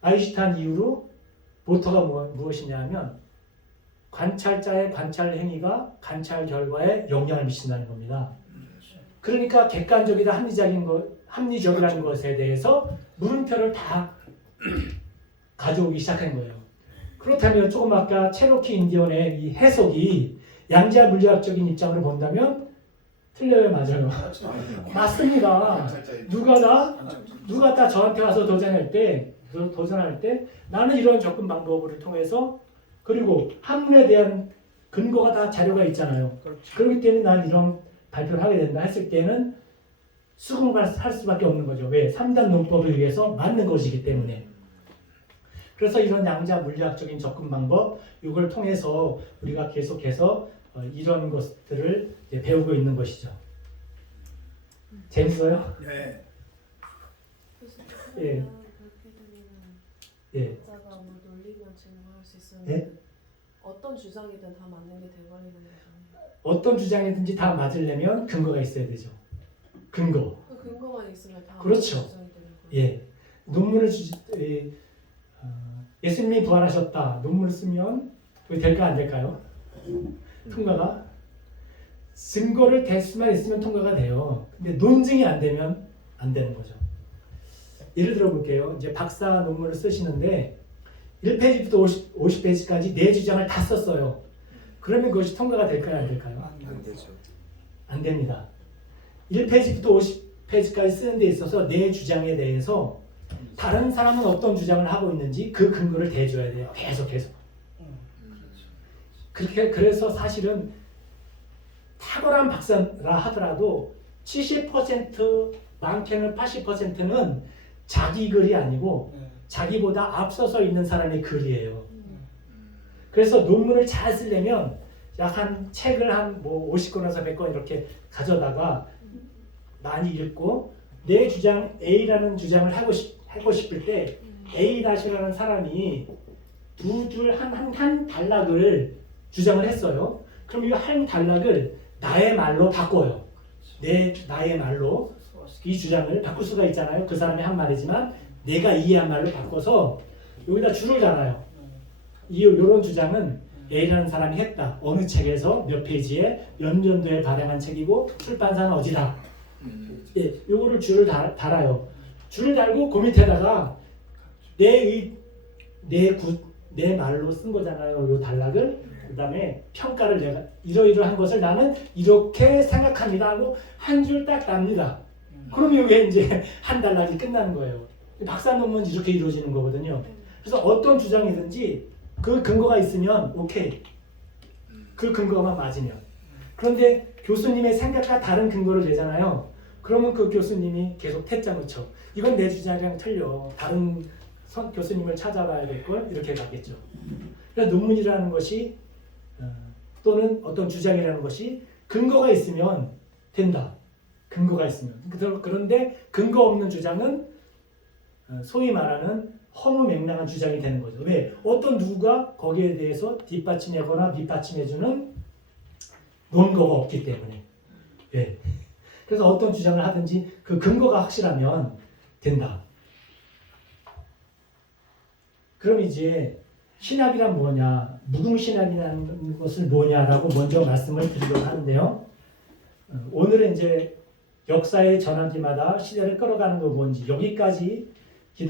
아인슈타인 이후로 모토가 무엇이냐 하면 관찰자의 관찰 행위가 관찰 결과에 영향을 미친다는 겁니다. 그러니까 객관적이다 합리적이라는 것에 대해서 물음표를 다 가져오기 시작한 거예요. 그렇다면 조금 아까 체로키 인디언의 이 해석이 양자 물리학적인 입장으로 본다면 틀려요, 맞아요? 맞습니다. 누가 다 저한테 와서 도전할 때 나는 이런 접근 방법을 통해서 그리고 학문에 대한 근거가 다 자료가 있잖아요. 그렇기 때문에 난 이런 발표를 하게 된다 했을 때는 수긍을 할 수밖에 없는 거죠. 왜? 3단 논법에 의해서 맞는 것이기 때문에. 그래서 이런 양자 물리학적인 접근 방법 이걸 통해서 우리가 계속해서 이런 것들을 이제 배우고 있는 것이죠. 재밌어요? 네. 예. 그렇게 되면 예. 자가 뭐 논리면 증명할 수 있었는데 예? 어떤 주장이든 다 맞는 게 돼버리는 거잖아요. 어떤 주장이든지 다 맞으려면 근거가 있어야 되죠. 근거. 그 근거만 있으면 다 그렇죠. 주장이 되는 거예요. 예. 논문을 예수님이 부활하셨다. 논문을 쓰면 그게 될까 안 될까요? 통과가? 증거를 댈 수만 있으면 통과가 돼요. 근데 논증이 안 되면 안 되는 거죠. 예를 들어 볼게요. 이제 박사 논문을 쓰시는데 1페이지부터 50페이지까지 내 주장을 다 썼어요. 그러면 그것이 통과가 될까요? 안 될까요? 안 되죠. 안 됩니다. 1페이지부터 50페이지까지 쓰는 데 있어서 내 주장에 대해서 다른 사람은 어떤 주장을 하고 있는지 그 근거를 대줘야 돼요. 계속. 그래서 사실은 탁월한 박사라 하더라도 70% 많게는 80%는 자기 글이 아니고 자기보다 앞서서 있는 사람의 글이에요. 그래서 논문을 잘 쓰려면 약 한 책을 한 뭐 50권에서 100권 이렇게 가져다가 많이 읽고 내 주장 A라는 주장을 하고 싶을 때 A-라는 사람이 한 단락을 주장을 했어요. 그럼 이 한 단락을 나의 말로 바꿔요. 나의 말로 이 주장을 바꿀 수가 있잖아요. 그 사람이 한 말이지만 내가 이해한 말로 바꿔서 여기다 줄을 달아요. 이런 주장은 A라는 사람이 했다. 어느 책에서 몇 페이지에 몇 년도에 발행한 책이고 출판사는 어디다. 예, 요거를 줄을 달아요. 줄을 달고 그 밑에다가 내 말로 쓴 거잖아요. 요 단락을. 그 다음에 평가를 내가 이러이러한 것을 나는 이렇게 생각합니다 하고 한 줄 딱 납니다. 그러면 이게 이제 한 단락이 끝나는 거예요. 박사 논문은 이렇게 이루어지는 거거든요. 그래서 어떤 주장이든지 그 근거가 있으면 오케이. 그 근거가 맞으면. 그런데 교수님의 생각과 다른 근거를 내잖아요. 그러면 그 교수님이 계속 퇴짜를 쳐. 이건 내 주장이랑 틀려. 다른 교수님을 찾아봐야 될 걸 이렇게 가겠죠. 그래서 논문이라는 것이 또는 어떤 주장이라는 것이 근거가 있으면 된다. 근거가 있으면. 그런데 근거 없는 주장은 소위 말하는 허무맹랑한 주장이 되는 거죠. 왜? 어떤 누가 거기에 대해서 뒷받침하거나 밑받침해주는 논거가 없기 때문에. 예. 그래서 어떤 주장을 하든지 그 근거가 확실하면 된다. 그럼 이제 신학이란 뭐냐, 무궁신학이라는 것을 뭐냐라고 먼저 말씀을 드리려고 하는데요. 오늘은 이제 역사의 전환기마다 시대를 끌어가는 거 뭔지 여기까지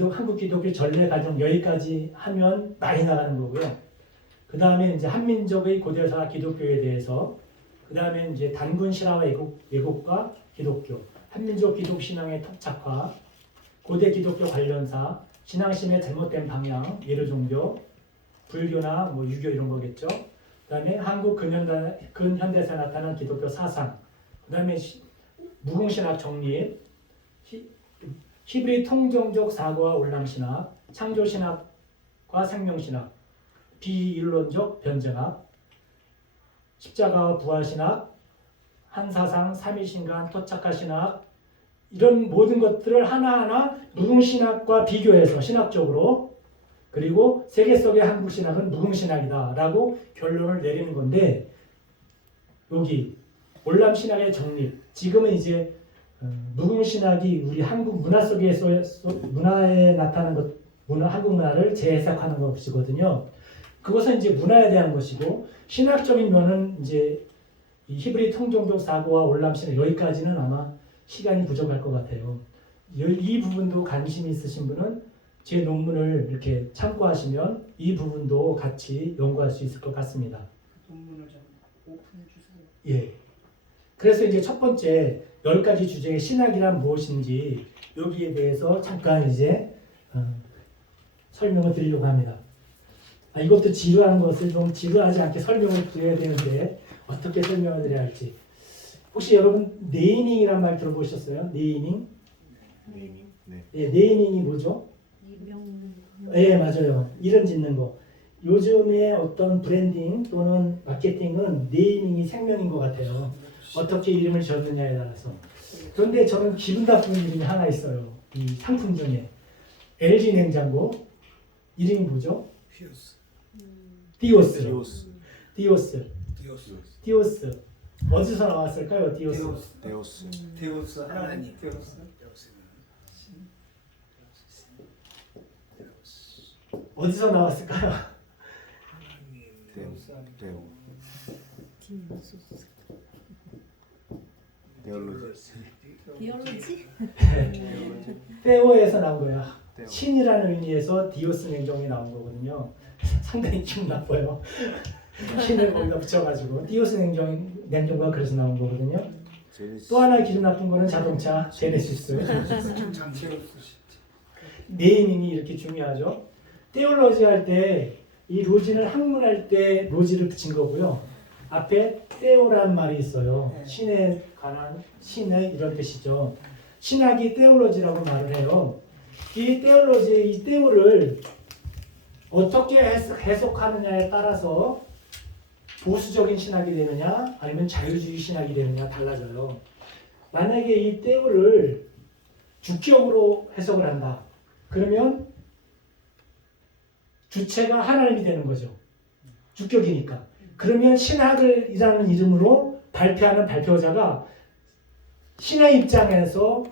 한국 기독교 전례 과정 여기까지 하면 많이 나가는 거고요. 그 다음에 이제 한민족의 고대사 기독교에 대해서, 그 다음에 이제 단군 신화와 왜곡과 기독교, 한민족 기독 신앙의 토착화, 고대 기독교 관련사, 신앙심의 잘못된 방향, 예루 종교, 불교나 뭐 유교 이런 거겠죠. 그 다음에 한국 근현대사에 나타난 기독교 사상, 그 다음에 무궁신학 정립, 히브리 통정적 사고와 올람신학, 창조신학과 생명신학, 비인론적 변증학, 십자가와 부활신학, 한사상, 삼위신간, 토착화신학, 이런 모든 것들을 하나하나 무궁신학과 비교해서 신학적으로 그리고 세계 속의 한국 신학은 무궁신학이다라고 결론을 내리는 건데 여기 월남 신학의 정립 지금은 이제 무궁신학이 우리 한국 문화 속에서 문화에 나타나는 것 한국 문화를 재해석하는 것이거든요. 그것은 이제 문화에 대한 것이고 신학적인 면은 이제 이 히브리 통종족 사고와 월남 신학 여기까지는 아마 시간이 부족할 것 같아요. 이 부분도 관심이 있으신 분은 제 논문을 이렇게 참고하시면 이 부분도 같이 연구할 수 있을 것 같습니다. 논문을 좀 오픈해 주세요. 예. 그래서 이제 첫 번째 10가지 주제의 신학이란 무엇인지 여기에 대해서 잠깐 이제 설명을 드리려고 합니다. 이것도 지루한 것을 좀 지루하지 않게 설명을 드려야 되는데 어떻게 설명을 드려야 할지. 혹시 여러분 네이밍이란 말 들어보셨어요? 네이밍? 네이밍. 네. 예, 네이밍이 뭐죠? 이명. 예, 맞아요. 이름 짓는 거. 요즘에 어떤 브랜딩 또는 마케팅은 네이밍이 생명인 것 같아요. 어떻게 이름을 지었느냐에 따라서. 그런데 저는 기분 나쁜 이름이 하나 있어요. 이 상품 중에. LG 냉장고. 이름이 뭐죠? 퓨스. 디오스. 데오스. 디오스. 디오스. 디오스. 어디서 나왔을까요? 디오스. 데오스. 데우스 하나님 하나님. 데우스 어디서 나왔을까요? 데우스 아니 데오. 데올로지. 디올로지? 테오에서 나온 거야. 테오. 신이라는 의미에서 디오스 냉정이 나온 거거든요. 상당히 기분 나빠요. 신을 거기다 붙여가지고 디오스 냉정과 그래서 나온 거거든요. 제네시스. 또 하나 기분 나쁜 거는 자동차 제네시스. 장치로스 네이밍이 이렇게 중요하죠. 테올로지 할 때 이 로지는 학문할 때 로지를 붙인 거고요. 앞에 테오라는 말이 있어요. 신에 관한 신의 이런 뜻이죠. 신학이 테올로지라고 말을 해요. 이 테올로지의 이 테오를 어떻게 해석하느냐에 따라서 보수적인 신학이 되느냐 아니면 자유주의 신학이 되느냐 달라져요. 만약에 이 테오를 주격으로 해석을 한다. 그러면 주체가 하나님이 되는 거죠. 주격이니까. 그러면 신학이라는 이름으로 발표하는 발표자가 신의 입장에서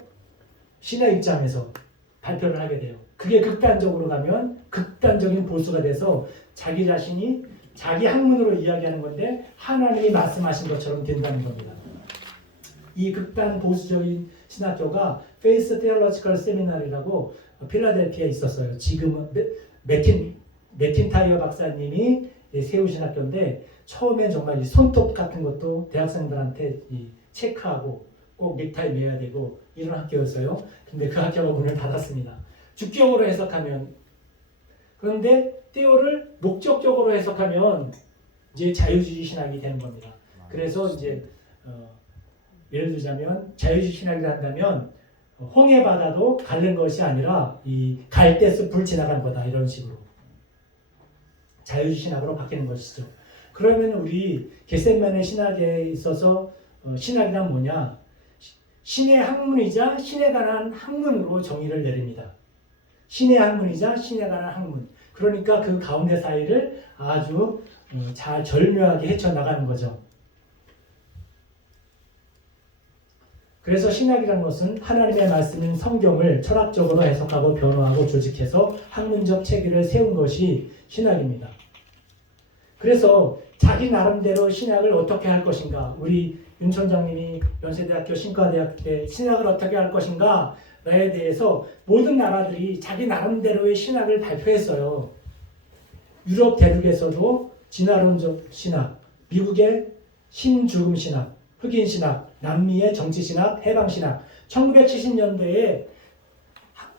발표를 하게 돼요. 그게 극단적으로 가면 극단적인 보수가 돼서 자기 자신이 자기 학문으로 이야기하는 건데 하나님이 말씀하신 것처럼 된다는 겁니다. 이 극단 보수적인 신학교가 페이스 테올로지컬 세미나리라고 필라델피아에 있었어요. 지금은 맥킨타이어 박사님이 세우신 학교인데 처음엔 정말 이 손톱 같은 것도 대학생들한테 체크하고 꼭 넥타이 매야 되고 이런 학교였어요. 근데 그 학교가 문을 닫았습니다. 주격으로 해석하면. 그런데 테오를 목적적으로 해석하면 이제 자유주의 신학이 되는 겁니다. 그래서 이제 예를 들자면 자유주의 신학이라 한다면 홍해 바다도 가른 것이 아니라 이 갈대숲 불 지나간 거다 이런 식으로 자유주의 신학으로 바뀌는 것이죠. 그러면 우리 겟세마네 신학에 있어서 신학이란 뭐냐? 신의 학문이자 신에 관한 학문으로 정의를 내립니다. 신의 학문이자 신에 관한 학문. 그러니까 그 가운데 사이를 아주 잘 절묘하게 헤쳐나가는 거죠. 그래서 신학이라는 것은 하나님의 말씀인 성경을 철학적으로 해석하고 변호하고 조직해서 학문적 체계를 세운 것이 신학입니다. 그래서 자기 나름대로 신학을 어떻게 할 것인가, 우리 윤 총장님이 연세대학교 신과대학 때 신학을 어떻게 할 것인가에 대해서 모든 나라들이 자기 나름대로의 신학을 발표했어요. 유럽 대륙에서도 진화론적 신학, 미국의 신죽음 신학, 흑인 신학, 남미의 정치 신학, 해방 신학. 1970년대에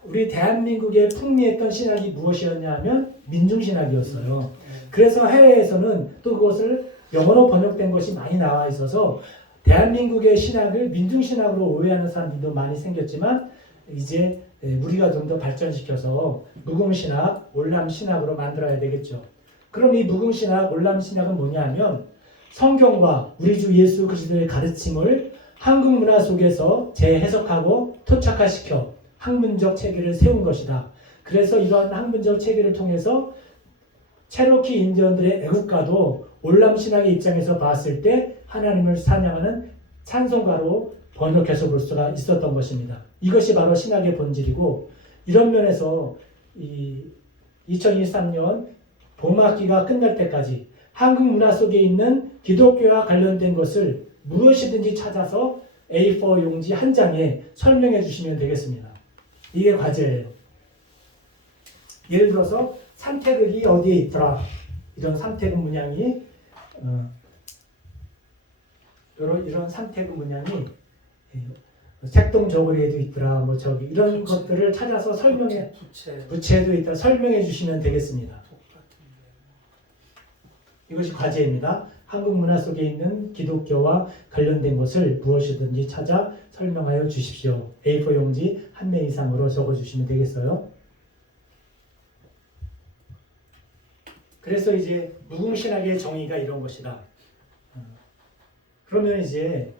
우리 대한민국에 풍미했던 신학이 무엇이었냐 하면 민중신학이었어요. 그래서 해외에서는 또 그것을 영어로 번역된 것이 많이 나와 있어서 대한민국의 신학을 민중신학으로 오해하는 사람들도 많이 생겼지만 이제 우리가 좀 더 발전시켜서 무궁신학, 월남신학으로 만들어야 되겠죠. 그럼 이 무궁신학, 월남신학은 뭐냐 하면 성경과 우리 주 예수 그리스도의 가르침을 한국 문화 속에서 재해석하고 토착화시켜 학문적 체계를 세운 것이다. 그래서 이러한 학문적 체계를 통해서 체로키 인디언들의 애국가도 올람 신학의 입장에서 봤을 때 하나님을 찬양하는 찬송가로 번역해서 볼 수가 있었던 것입니다. 이것이 바로 신학의 본질이고, 이런 면에서 이 2023년 봄학기가 끝날 때까지 한국 문화 속에 있는 기독교와 관련된 것을 무엇이든지 찾아서 A4 용지 한 장에 설명해 주시면 되겠습니다. 이게 과제예요. 예를 들어서 산태극이 어디에 있더라, 이런 산태극 문양이 이런 산태극 문양이 색동 저고리에도 있더라, 뭐 저기 이런 것들을 찾아서 설명해, 부채에도 있다 설명해 주시면 되겠습니다. 이것이 과제입니다. 한국 문화 속에 있는 기독교와 관련된 것을 무엇이든지 찾아 설명하여 주십시오. A4 용지 한 매 이상으로 적어주시면 되겠어요. 그래서 이제 무궁신학의 정의가 이런 것이다. 그러면 이제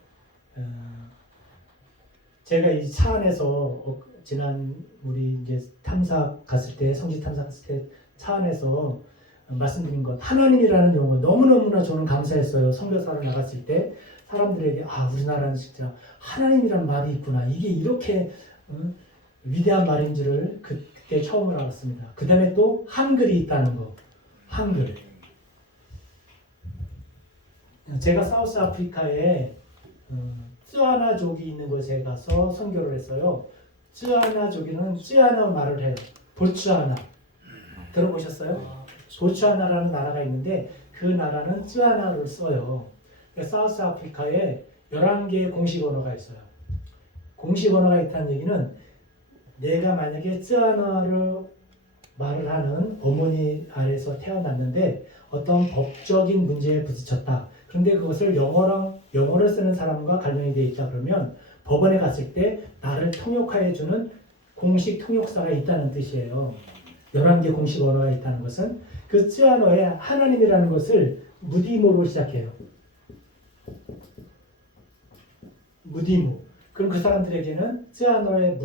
제가 이 차 안에서 지난 우리 이제 탐사 갔을 때, 성지 탐사 갔을 때 차 안에서 말씀드린 것, 하나님이라는 용어 너무너무나 저는 감사했어요. 선교사로 나갔을 때 사람들에게 우리나라는 진짜 하나님이란 말이 있구나, 이게 이렇게 위대한 말인 줄을 그때 처음으로 알았습니다. 그 다음에 또 한글이 있다는 거. 한글. 제가 사우스 아프리카에 쯔아나족이 있는 곳에 가서 선교를 했어요. 쯔아나족이는 쯔아나 말을 해요. 보츠아나. 들어보셨어요? 보츠아나라는 나라가 있는데 그 나라는 쯔아나를 써요. 사우스 아프리카에 11개의 공식 언어가 있어요. 공식 언어가 있다는 얘기는 내가 만약에 쯔아나를 말을 하는 어머니 아래서 태어났는데 어떤 법적인 문제에 부딪혔다. 그런데 그것을 영어를 쓰는 사람과 관련이 되어 있다 그러면 법원에 갔을 때 나를 통역하여 주는 공식 통역사가 있다는 뜻이에요. 11개 공식 언어가 있다는 것은 그 쯔아너에 하나님이라는 것을 무디모로 시작해요. 무디모. 그럼 그 사람들에게는 쯔아너의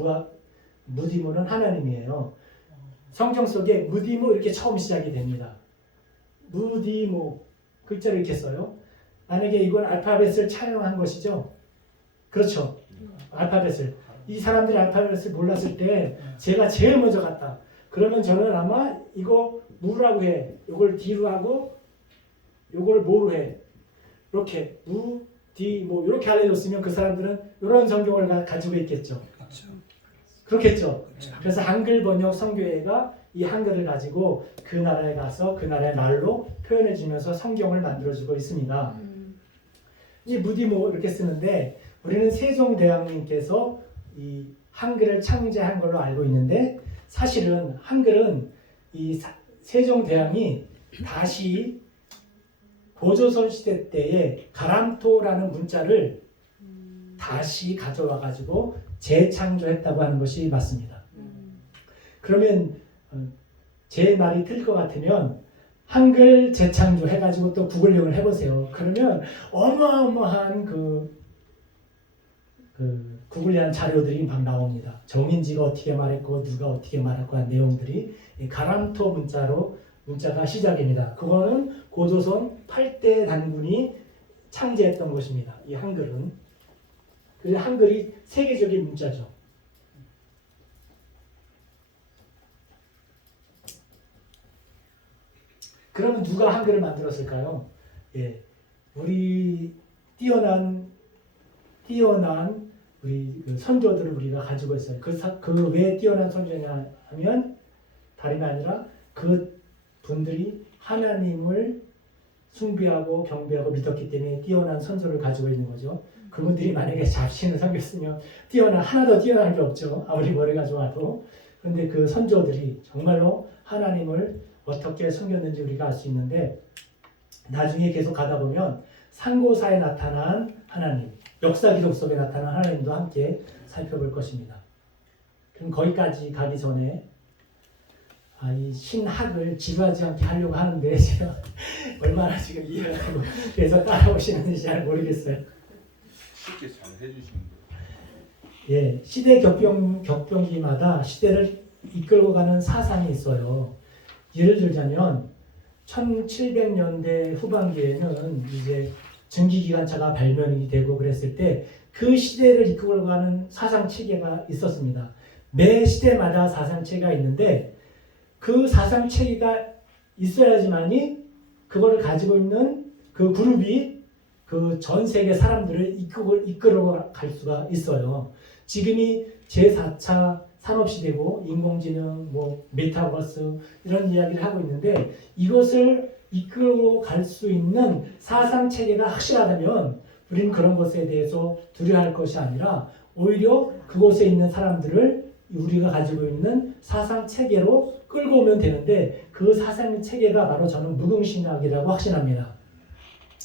무디모는 하나님이에요. 성경 속에 무디모 이렇게 처음 시작이 됩니다. 무디모 글자를 이렇게 써요. 만약에 이건 알파벳을 차용한 것이죠. 그렇죠. 알파벳을. 이 사람들이 알파벳을 몰랐을 때 제가 제일 먼저 갔다. 그러면 저는 아마 이거 무라고 해. 이걸 D로 하고 이걸 뭐로 해. 이렇게 무, D, 뭐 이렇게 알려줬으면 그 사람들은 이런 성경을 가지고 있겠죠. 그렇겠죠. 그래서 한글 번역 선교회가 이 한글을 가지고 그 나라에 가서 그 나라의 말로 표현해 주면서 성경을 만들어주고 있습니다. 이 무디모 이렇게 쓰는데 우리는 세종대왕님께서 이 한글을 창제한 걸로 알고 있는데 사실은 한글은 이 세종대왕이 다시 고조선 시대 때에 가람토라는 문자를 다시 가져와 가지고 재창조했다고 하는 것이 맞습니다. 그러면 제 말이 틀릴 것 같으면 한글 재창조 해가지고 또 구글링을 해보세요. 그러면 어마어마한 구글링한 자료들이 막 나옵니다. 정인지가 어떻게 말했고 누가 어떻게 말했고 한 내용들이 가람토 문자가 시작입니다. 그거는 고조선 8대 단군이 창제했던 것입니다. 이 한글은. 그래서 한글이 세계적인 문자죠. 그러면 누가 한글을 만들었을까요? 예, 우리 뛰어난 우리 선조들을 우리가 가지고 있어요. 그 왜 뛰어난 선조냐 하면 다름이 아니라 그 분들이 하나님을 숭배하고 경배하고 믿었기 때문에 뛰어난 선조를 가지고 있는 거죠. 그분들이 만약에 잡신을 섬겼으면 하나도 뛰어난 게 없죠. 아무리 머리가 좋아도. 그런데 그 선조들이 정말로 하나님을 어떻게 섬겼는지 우리가 알 수 있는데 나중에 계속 가다 보면 상고사에 나타난 하나님, 역사 기록 속에 나타난 하나님도 함께 살펴볼 것입니다. 그럼 거기까지 가기 전에 이 신학을 지루하지 않게 하려고 하는데 제가 얼마나 지금 이해를 하고 그래서 따라오시는지 잘 모르겠어요. 쉽게 잘 해주시는 거예요. 예, 시대 격변기마다 시대를 이끌고 가는 사상이 있어요. 예를 들자면 1700년대 후반기에는 이제 증기기관차가 발명이 되고 그랬을 때 그 시대를 이끌고 가는 사상 체계가 있었습니다. 매 시대마다 사상 체계가 있는데 그 사상 체계가 있어야지만이 그거를 가지고 있는 그 그룹이 그 전 세계 사람들을 이끌어 갈 수가 있어요. 지금이 제4차 산업시대고 인공지능, 뭐 메타버스 이런 이야기를 하고 있는데 이것을 이끌고 갈 수 있는 사상 체계가 확실하다면 우리는 그런 것에 대해서 두려워할 것이 아니라 오히려 그곳에 있는 사람들을 우리가 가지고 있는 사상 체계로 끌고 오면 되는데 그 사상 체계가 바로 저는 무궁신학이라고 확신합니다.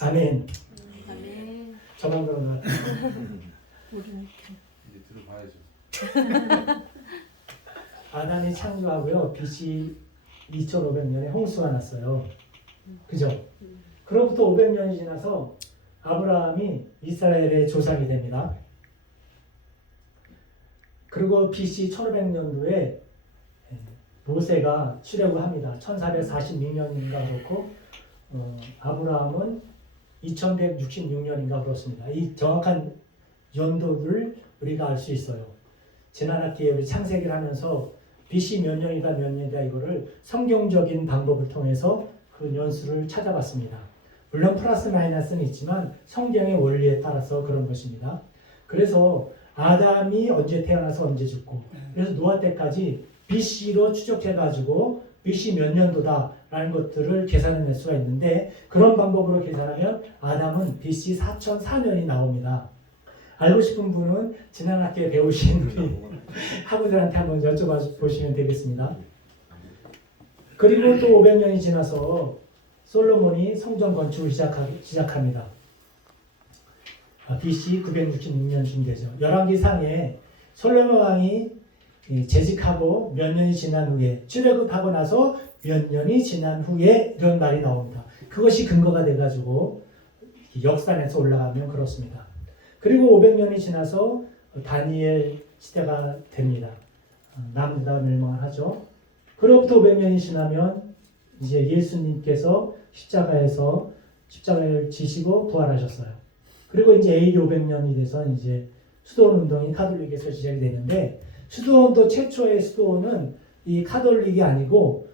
아멘. 아멘. 저만 그런 것 같아요. 이제 들어봐야죠. 아담이 창조하고요. BC 2500년에 홍수가 났어요. 그죠? 그로부터 500년이 지나서 아브라함이 이스라엘의 조상이 됩니다. 그리고 BC 1500년도에 모세가 출애굽을 합니다. 1446년인가 그렇고 아브라함은 2166년인가 그렇습니다. 이 정확한 연도를 우리가 알 수 있어요. 지난 학기에 우리 창세기를 하면서 BC 몇 년이다 몇 년이다 이거를 성경적인 방법을 통해서 그 연수를 찾아봤습니다. 물론 플러스 마이너스는 있지만 성경의 원리에 따라서 그런 것입니다. 그래서 아담이 언제 태어나서 언제 죽고 그래서 노아 때까지 BC로 추적해가지고 BC 몇 년도다라는 것들을 계산해낼 수가 있는데 그런 방법으로 계산하면 아담은 BC 4004년이 나옵니다. 알고 싶은 분은 지난 학기에 배우신 우리 학우들한테 한번 여쭤봐 보시면 되겠습니다. 그리고 또 500년이 지나서 솔로몬이 성전 건축을 시작합니다. BC 966년쯤 되죠. 열왕기상에 솔로몬 왕이 재직하고 몇 년이 지난 후에 출애굽하고 나서 몇 년이 지난 후에 이런 말이 나옵니다. 그것이 근거가 돼가지고 역산해서 올라가면 그렇습니다. 그리고 500년이 지나서 다니엘 시대가 됩니다. 남유다 멸망을 하죠. 그로부터 500년이 지나면 이제 예수님께서 십자가를 지시고 부활하셨어요. 그리고 이제 AD 500년이 돼서 이제 수도원 운동이 카톨릭에서 시작이 되는데 수도원도 최초의 수도원은 이 카톨릭이 아니고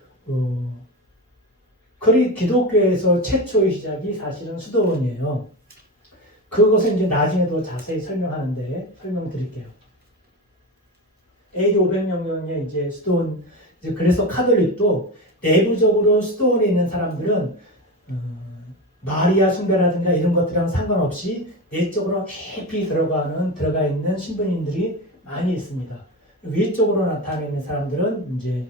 기독교에서 최초의 시작이 사실은 수도원이에요. 그것은 이제 나중에 더 자세히 설명드릴게요. AD 500년에 이제 수도원 그래서 카톨릭도 내부적으로 수도원에 있는 사람들은 마리아 숭배라든가 이런 것들이랑 상관없이 내적으로 깊이 들어가 있는 신부님들이 많이 있습니다. 위쪽으로 나타나 있는 사람들은 이제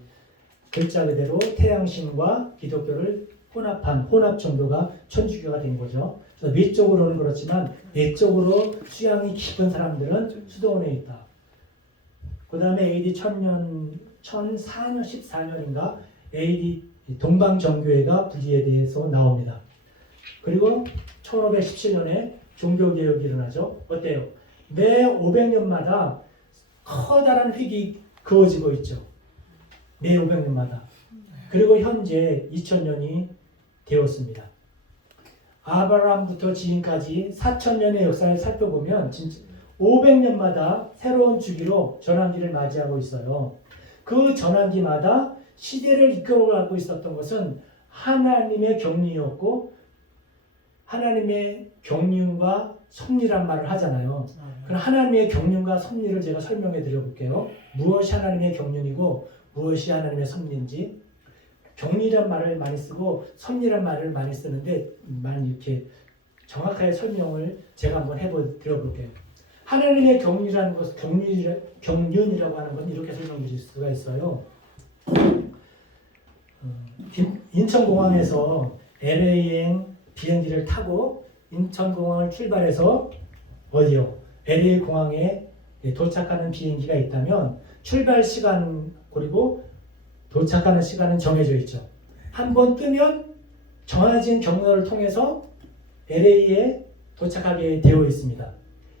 글자 그대로 태양신과 기독교를 혼합 종교가 천주교가 된 거죠. 그래서 위쪽으로는 그렇지만 내적으로 수양이 깊은 사람들은 수도원에 있다. 그 다음에 AD 14년인가 AD 동방정교회가 부지에 대해서 나옵니다. 그리고 1517년에 종교개혁이 일어나죠. 어때요? 매 500년마다 커다란 획이 그어지고 있죠. 매 500년마다. 그리고 현재 2000년이 되었습니다. 아브라함부터 지금까지 4000년의 역사를 살펴보면 진짜 500년마다 새로운 주기로 전환기를 맞이하고 있어요. 그 전환기마다 시대를 이끌어가고 있었던 것은 하나님의 경륜이었고 하나님의 경륜과 섭리란 말을 하잖아요. 그럼 하나님의 경륜과 섭리를 제가 설명해 드려볼게요. 무엇이 하나님의 경륜이고 무엇이 하나님의 섭리인지. 경륜이란 말을 많이 쓰고 섭리란 말을 많이 쓰는데 많이 이렇게 정확하게 설명을 제가 한번 드려볼게요. 하나님의 경륜이라는 것, 경륜이라고 하는 건 이렇게 설명드릴 수가 있어요. 인천공항에서 LA행 비행기를 타고 인천공항을 출발해서 어디요? LA 공항에 도착하는 비행기가 있다면 출발 시간 그리고 도착하는 시간은 정해져 있죠. 한번 뜨면 정해진 경로를 통해서 LA에 도착하게 되어 있습니다.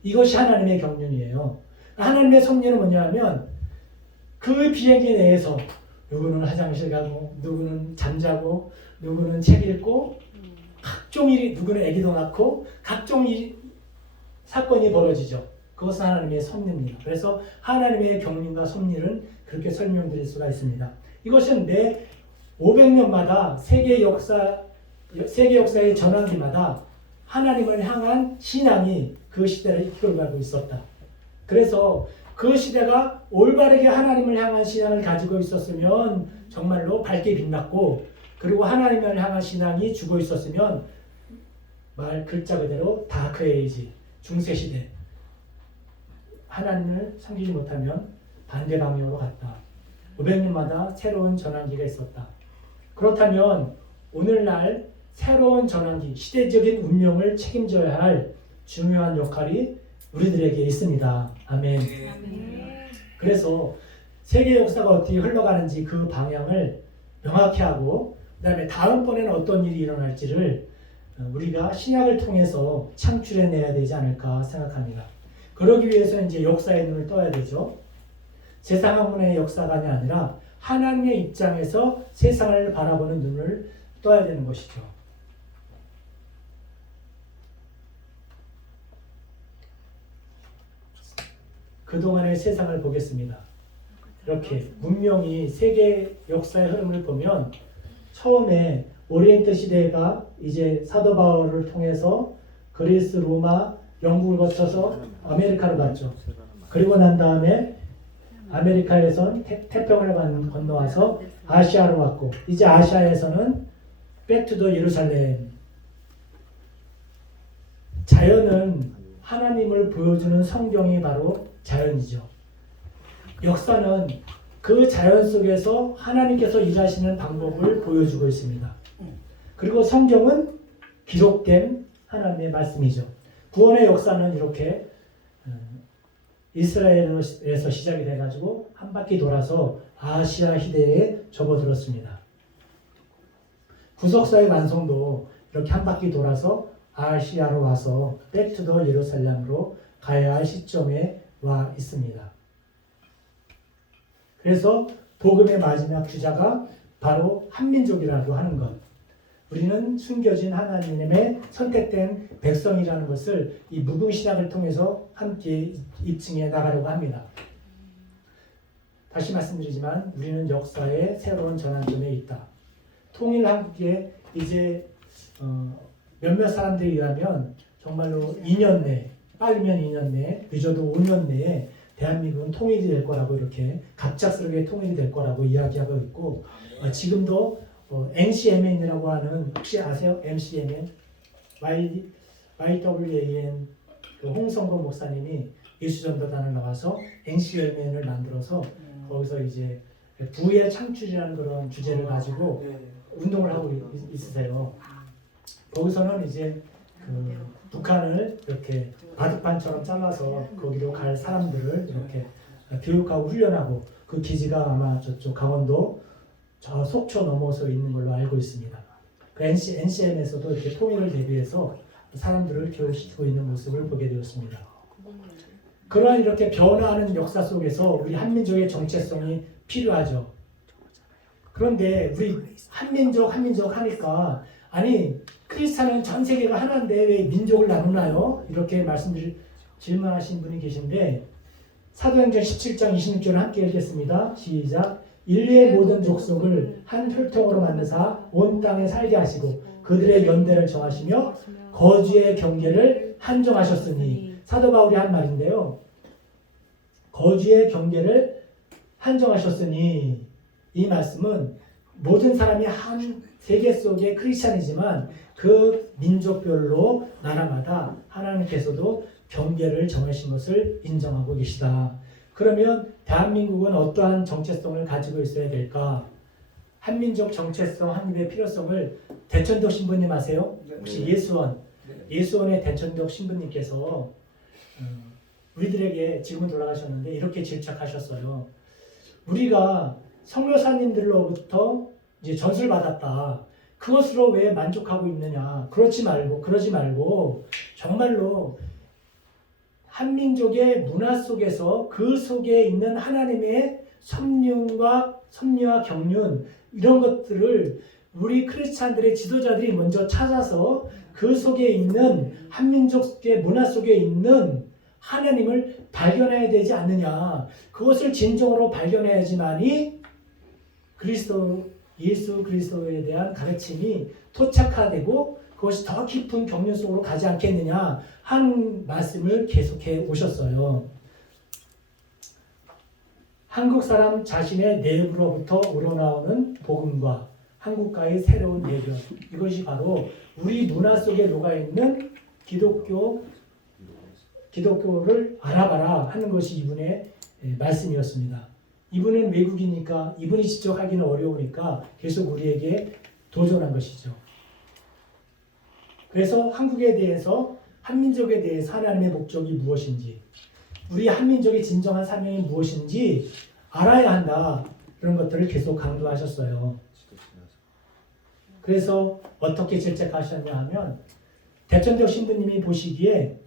이것이 하나님의 경륜이에요. 하나님의 섭리는 뭐냐면 그 비행기 내에서 누구는 화장실 가고 누구는 잠자고 누구는 책 읽고 각종 일이 누구는 아기도 낳고 각종 일이 사건이 벌어지죠. 그것은 하나님의 섭리입니다. 그래서 하나님의 경륜과 섭리를 그렇게 설명드릴 수가 있습니다. 이것은 매 500년마다 세계 역사의 전환기마다 하나님을 향한 신앙이 그 시대를 이끌어가고 있었다. 그래서 그 시대가 올바르게 하나님을 향한 신앙을 가지고 있었으면 정말로 밝게 빛났고, 그리고 하나님을 향한 신앙이 죽어 있었으면 말 글자 그대로 다크 에이지, 중세 시대, 하나님을 섬기지 못하면 반대 방향으로 갔다. 500년마다 새로운 전환기가 있었다. 그렇다면 오늘날 새로운 전환기, 시대적인 운명을 책임져야 할 중요한 역할이 우리들에게 있습니다. 아멘. 그래서 세계 역사가 어떻게 흘러가는지 그 방향을 명확히 하고, 그 다음에 다음번에는 어떤 일이 일어날지를 우리가 신약을 통해서 창출해내야 되지 않을까 생각합니다. 그러기 위해서 이제 역사의 눈을 떠야 되죠. 세상 학문의 역사가 아니라 하나님의 입장에서 세상을 바라보는 눈을 떠야 되는 것이죠. 그동안의 세상을 보겠습니다. 이렇게 문명이 세계 역사의 흐름을 보면 처음에 오리엔트 시대가 이제 사도 바울을 통해서 그리스, 로마, 영국을 거쳐서 아메리카로 갔죠. 그리고 난 다음에 아메리카에선 태평을 건너와서 아시아로 왔고, 이제 아시아에서는 백투더 예루살렘. 자연은 하나님을 보여주는 성경이 바로 자연이죠. 역사는 그 자연 속에서 하나님께서 일하시는 방법을 보여주고 있습니다. 그리고 성경은 기록된 하나님의 말씀이죠. 구원의 역사는 이렇게 이스라엘에서 시작이 돼가지고 한 바퀴 돌아서 아시아 시대에 접어들었습니다. 구속사의 완성도 이렇게 한 바퀴 돌아서 아시아로 와서 백투더 예루살렘으로 가야 할 시점에 와 있습니다. 그래서 복음의 마지막 주자가 바로 한민족이라고 하는 것. 우리는 숨겨진 하나님의 선택된 백성이라는 것을 이 무궁신학을 통해서 함께 입증해 나가려고 합니다. 다시 말씀드리지만 우리는 역사의 새로운 전환점에 있다. 통일 한국에 이제 몇몇 사람들에 의하면 정말로 2년 내, 빠르면 2년 내, 늦어도 5년 내에 대한민국은 통일이 될 거라고, 이렇게 갑작스럽게 통일이 될 거라고 이야기하고 있고, 지금도 NCMN이라고 하는, 혹시 아세요? NCMN? YWAN 그 홍성건 목사님이 예수전도단을 나와서 NCMN을 만들어서 거기서 이제 부의 창출이라는 그런 주제를 가지고 운동을 하고 있으세요. 거기서는 이제 그 북한을 이렇게 바둑판처럼 잘라서 거기로 갈 사람들을 이렇게 교육하고 훈련하고, 그 기지가 아마 저쪽 강원도 저 속초 넘어서 있는 걸로 알고 있습니다. 그 NCM에서도 이렇게 통일을 대비해서 사람들을 교육시키고 있는 모습을 보게 되었습니다. 그러한 이렇게 변화하는 역사 속에서 우리 한민족의 정체성이 필요하죠. 그런데 우리 한민족 하니까, 아니 크리스찬은 전 세계가 하나인데 왜 민족을 나누나요? 이렇게 질문하신 분이 계신데, 사도행전 17장 26절을 함께 읽겠습니다. 시작. 인류의 모든 족속을 한 혈통으로 만드사 온 땅에 살게 하시고 그들의 연대를 정하시며 거주의 경계를 한정하셨으니. 사도 바울이 한 말인데요. 거주의 경계를 한정하셨으니, 이 말씀은 모든 사람이 한 세계 속의 크리스찬이지만 그 민족별로 나라마다 하나님께서도 경계를 정하신 것을 인정하고 계시다. 그러면 대한민국은 어떠한 정체성을 가지고 있어야 될까? 한민족 정체성 확립의 필요성을 대천덕 신부님 아세요? 혹시 예수원의 대천덕 신부님께서 우리들에게 지금은 돌아가셨는데 이렇게 질책하셨어요. 우리가 성교사님들로부터 이제 전수를 받았다. 그것으로 왜 만족하고 있느냐? 그러지 말고 정말로 한민족의 문화 속에서 그 속에 있는 하나님의 섭리와 경륜 이런 것들을 우리 크리스찬들의 지도자들이 먼저 찾아서 그 속에 있는 한민족의 문화 속에 있는 하나님을 발견해야 되지 않느냐. 그것을 진정으로 발견해야지만이 예수 그리스도에 대한 가르침이 토착화되고 그것이 더 깊은 경륜 속으로 가지 않겠느냐 하는 말씀을 계속해 오셨어요. 한국 사람 자신의 내부로부터 우러나오는 복음과 한국과의 새로운 대결, 이것이 바로 우리 문화 속에 녹아있는 기독교를 알아봐라 하는 것이 이분의 말씀이었습니다. 이분은 외국이니까 이분이 직접 하기는 어려우니까 계속 우리에게 도전한 것이죠. 그래서 한국에 대해서, 한민족에 대해서 하나님의 목적이 무엇인지, 우리 한민족의 진정한 사명이 무엇인지 알아야 한다. 그런 것들을 계속 강조하셨어요. 그래서 어떻게 질책하셨냐 하면 대천적 신부님이 보시기에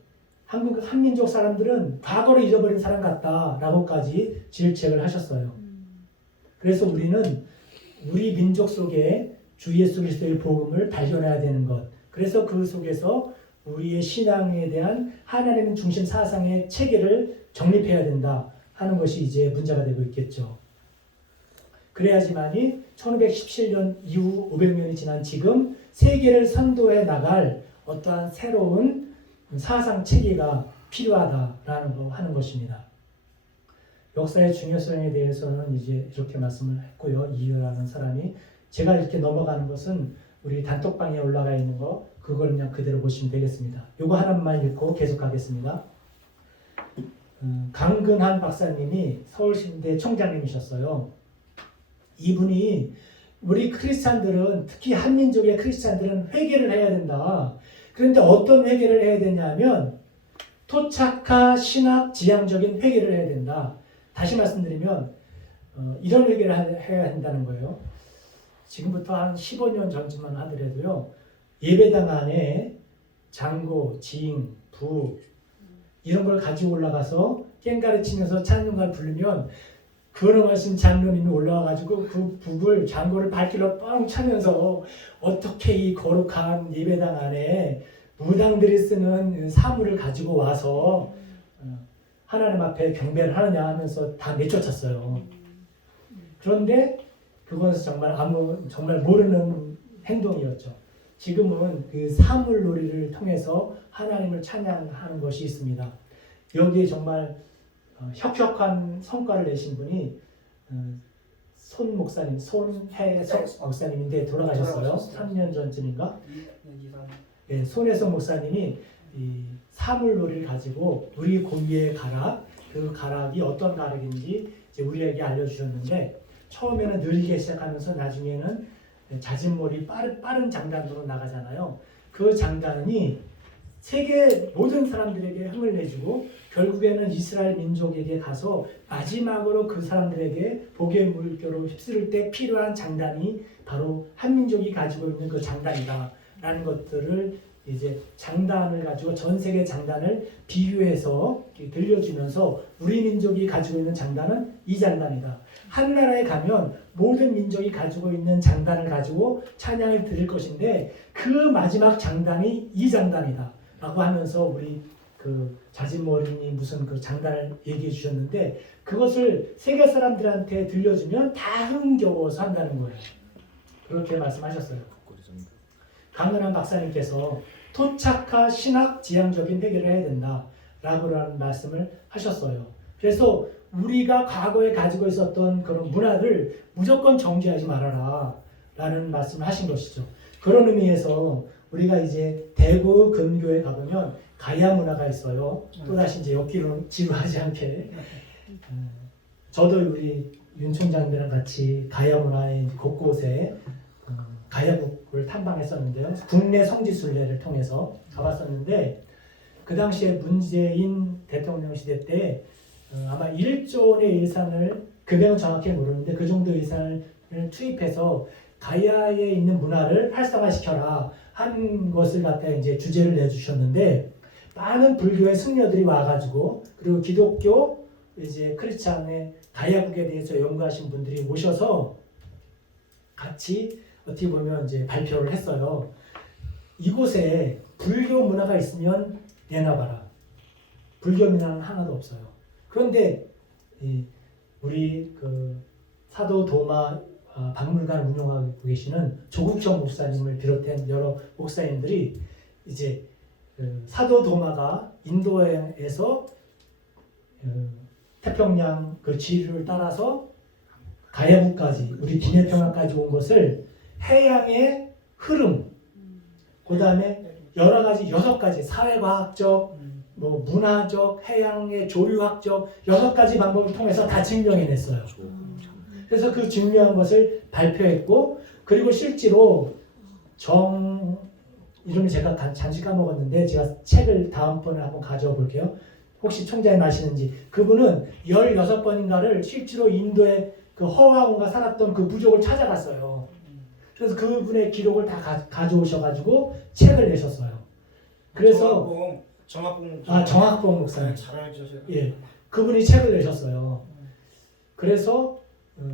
한민족 사람들은 과거를 잊어버린 사람 같다라고까지 질책을 하셨어요. 그래서 우리는 우리 민족 속에 주 예수 그리스도의 복음을 발견해야 되는 것. 그래서 그 속에서 우리의 신앙에 대한 하나님 중심 사상의 체계를 정립해야 된다 하는 것이 이제 문제가 되고 있겠죠. 그래야지만이 1517년 이후 500년이 지난 지금 세계를 선도해 나갈 어떠한 새로운 사상 체계가 필요하다라는 거 하는 것입니다. 역사의 중요성에 대해서는 이제 이렇게 말씀을 했고요. 이유라는 사람이 제가 이렇게 넘어가는 것은 우리 단톡방에 올라가 있는 거 그걸 그냥 그대로 보시면 되겠습니다. 요거 하나만 읽고 계속하겠습니다. 강근한 박사님이 서울신대 총장님이셨어요. 이분이 우리 크리스찬들은 특히 한민족의 크리스찬들은 회개를 해야 된다. 그런데 어떤 회개를 해야 되냐면 토착화 신학 지향적인 회개를 해야 된다. 다시 말씀드리면 이런 회개를 해야 한다는 거예요. 지금부터 한 15년 전쯤만 하더라도요. 예배당 안에 장고, 징, 부 이런 걸 가지고 올라가서 깽가리 치면서 찬송가를 부르면 근엄하신 장로님이 올라와가지고 그 북을 장고를 발길로 뻥 차면서 어떻게 이 거룩한 예배당 안에 무당들이 쓰는 사물을 가지고 와서 하나님 앞에 경배를 하느냐 하면서 다 내쫓았어요. 그런데 그것은 정말 모르는 행동이었죠. 지금은 그 사물놀이를 통해서 하나님을 찬양하는 것이 있습니다. 여기에 정말 혁혁한 성과를 내신 분이 손혜석 목사님인데 돌아가셨어요. 3년 전쯤인가? 네, 손혜석 목사님이 이 사물놀이를 가지고 우리 고유의 가락, 그 가락이 어떤 가락인지 이제 우리에게 알려주셨는데 처음에는 느리게 시작하면서 나중에는 자진몰이 빠른 장단으로 나가잖아요. 그 장단이 세계 모든 사람들에게 흥을 내주고 결국에는 이스라엘 민족에게 가서 마지막으로 그 사람들에게 복의 물결로 휩쓸을 때 필요한 장단이 바로 한민족이 가지고 있는 그 장단이다라는 것들을 이제 장단을 가지고 전 세계 장단을 비교해서 들려주면서 우리 민족이 가지고 있는 장단은 이 장단이다. 한 나라에 가면 모든 민족이 가지고 있는 장단을 가지고 찬양을 드릴 것인데 그 마지막 장단이 이 장단이다 라고 하면서 우리 그 자진몰이니 무슨 그 장단을 얘기해 주셨는데 그것을 세계 사람들한테 들려주면 다 흥겨워서 한다는 거예요. 그렇게 말씀하셨어요. 강은한 박사님께서 토착화 신학 지향적인 회개를 해야 된다라고 말씀을 하셨어요. 그래서 우리가 과거에 가지고 있었던 그런 문화를 무조건 정지하지 말아라 라는 말씀을 하신 것이죠. 그런 의미에서 우리가 이제 대구 근교에 가보면 가야 문화가 있어요. 또다시 이제 엮기로 지루하지 않게 저도 우리 윤 총장님이랑 같이 가야 문화의 곳곳에 가야국을 탐방했었는데요. 국내 성지순례를 통해서 가봤었는데 그 당시에 문재인 대통령 시대 때 아마 1조 원의 예산을 금액은 정확히 모르는데 그 정도 예산을 투입해서 가야에 있는 문화를 활성화시켜라 한 것을 갖다 이제 주제를 내주셨는데 많은 불교의 승려들이 와가지고 그리고 기독교 이제 크리스찬의 가야국에 대해서 연구하신 분들이 오셔서 같이 어떻게 보면 이제 발표를 했어요. 이곳에 불교 문화가 있으면 내놔봐라. 불교 문화는 하나도 없어요. 그런데 우리 그 사도 도마 박물관 운영하고 계시는 조국청 목사님을 비롯한 여러 목사님들이 이제 그 사도 도마가 인도에서 태평양 그 지류를 따라서 가야국까지 우리 기내평양까지 온 것을 해양의 흐름, 그 다음에 여러 가지 6가지 사회과학적, 뭐 문화적, 해양의 조류학적 6가지 방법을 통해서 다 증명해냈어요. 그래서 그 증명한 것을 발표했고, 그리고 실제로 이름을 제가 잠시 까먹었는데 제가 책을 다음번에 한번 가져와 볼게요. 혹시 총장님 아시는지. 그분은 16번인가를 실제로 인도의 그 허와온가 살았던 그 부족을 찾아갔어요. 그래서 그분의 기록을 다 가져오셔가지고 책을 내셨어요. 그래서 정학봉 목사님. 잘 알죠, 제가. 예, 그분이 책을 내셨어요. 그래서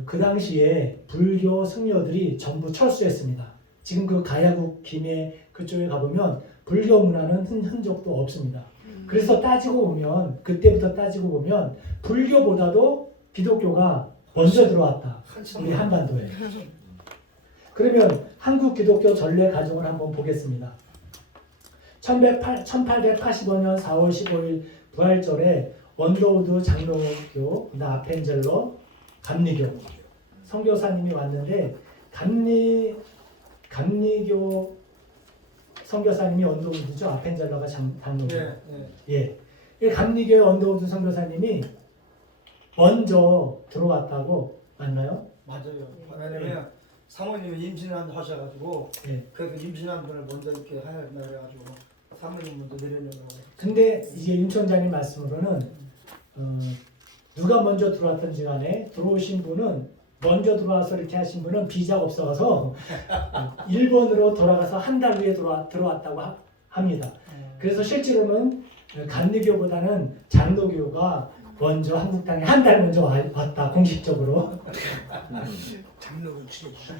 그 당시에 불교 승려들이 전부 철수했습니다. 지금 그 가야국 김해 그쪽에 가보면 불교 문화는 흔적도 없습니다. 그래서 따지고 보면, 그때부터 따지고 보면 불교보다도 기독교가 먼저 들어왔다. 우리 한반도에. 그러면 한국 기독교 전래 가정을 한번 보겠습니다. 1885년 4월 15일 부활절에 원더우드 장로교, 아펜젤러, 감리교 선교사님이 왔는데, 감리교 선교사님이 원더우드죠. 아펜젤러가 장로교. 예. 이 감리교의 원더우드 선교사님이 먼저 들어왔다고 맞나요? 맞아요. 왜냐면 사모님이 임신한 하셔가지고 예. 그래서 임신한 분을 먼저 이렇게 하야 된다 그래가지고 사모님 먼저 내려놓으라고. 근데 이제 임 총장님 말씀으로는 누가 먼저 들어왔든지 간에 들어오신 분은 먼저 들어와서 이렇게 하신 분은 비자가 없어서 일본으로 돌아가서 한 달 후에 들어왔다고 합니다. 그래서 실제로는 감리교보다는 장로교가 먼저 한국 땅에 한 달 먼저 왔다, 공식적으로. 장로를 추려주셔.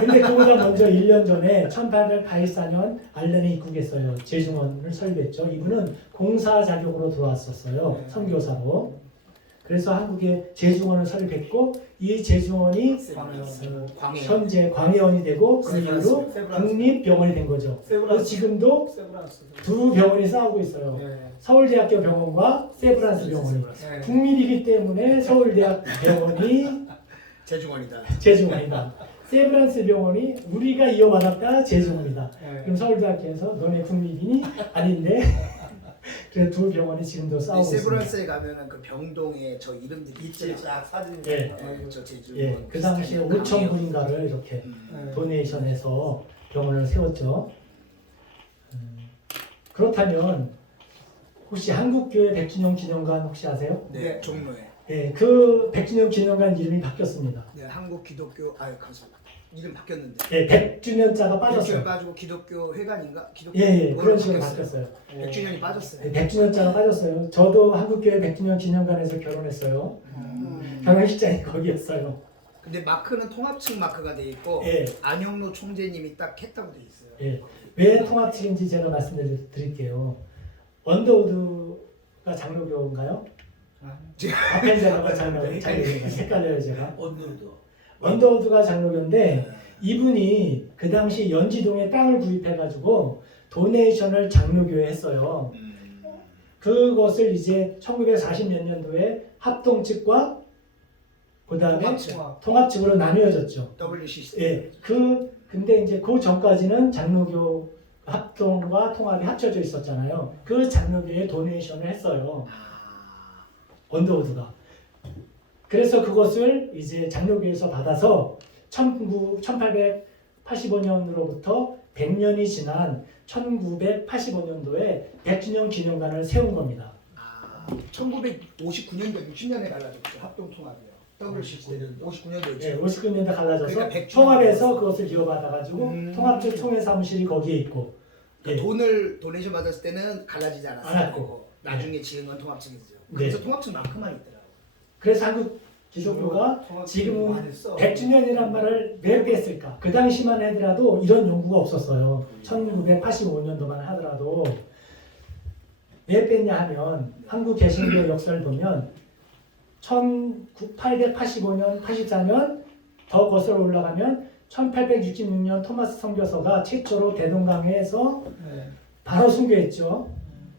근데 그보다 먼저 1년 전에 1884년 알렌에 입국했어요. 제중원을 설립했죠. 이분은 공사 자격으로 들어왔었어요. 선교사로. 그래서 한국에 제중원을 설립했고, 이 제중원이 현재 광해원이 되고, 그 이후로 국립병원이 된 거죠. 그래서 지금도 두 병원이 싸우고 있어요. 서울대학교 병원과 세브란스 병원이. 국립이기 때문에 서울대학 병원이 제중원이다. 세브란스 병원이 우리가 이어받았다 제중원이다. 그럼 서울대학교에서 너네 국립이니? 아닌데. 그래서 두 병원이 지금도 싸우고 있습니다. 세브란스에 가면은 그 병동에 저 이름들이 있지, 딱 사진. 예. 저 제주. 예, 그 당시에 5,000불인가를 이렇게 도네이션해서 병원을 세웠죠. 그렇다면 혹시 한국교회 백준영 기념관 혹시 아세요? 네, 종로에. 예, 그 백준영 기념관 이름이 바뀌었습니다. 네, 한국 기독교 가수 이름 바뀌었는데. 예, 100주년자가 빠졌어요. 빠지고 기독교 회관인가? 기독교 예, 그런 식으로 바뀌었어요. 100주년이 빠졌어요. 예, 100주년자가 빠졌어요. 저도 한국교회 백준영 기념관에서 결혼했어요. 결혼식장이 거기였어요. 근데 마크는 통합측 마크가 돼 있고 예. 안영로 총재님이 딱 했다고 돼 있어요. 예, 왜 통합측인지 제가 말씀드릴게요. 원더우드가 장로교인가요? 아펜젤러가 장로교인가요? 헷갈려요 제가. 원더우드가 장로교인데 이분이 그 당시 연지동에 땅을 구입해가지고 도네이션을 장로교에 했어요. 그것을 이제 1940 몇 년도에 합동측과 그 다음에 통합측으로 나뉘어졌죠. WCC. 예, 근데 이제 그 전까지는 장로교 합동과 통합이 합쳐져 있었잖아요. 그 장로교에 도네이션을 했어요. 원더우드가. 그래서 그것을 이제 장로교에서 받아서 1885년으로부터 100년이 지난 1985년도에 100주년 기념관을 세운 겁니다. 1959년도 60년에 갈라졌죠. 합동 통합이요. WCC 때는 59년도였죠. 네, 59년대 갈라져서 그러니까 100주년 통합에서 그것을 이어받아가지고 통합측 총회 사무실이 거기에 있고. 그러니까 돈을 도네이션 받았을 때는 갈라지지 않았고. 않았고 나중에 지은 건 통합측이죠. 그래서 통합측 마크만 있더라. 그래서 한국 기독교가 지금은 100주년이란 말을 왜 뺐을까? 그 당시만 하더라도 이런 연구가 없었어요. 1985년도만 하더라도 왜 뺐냐 하면 한국 개신교 역사를 보면 1885년, 84년 더 거슬러 올라가면 1866년 토마스 선교사가 최초로 대동강에서 바로 순교했죠.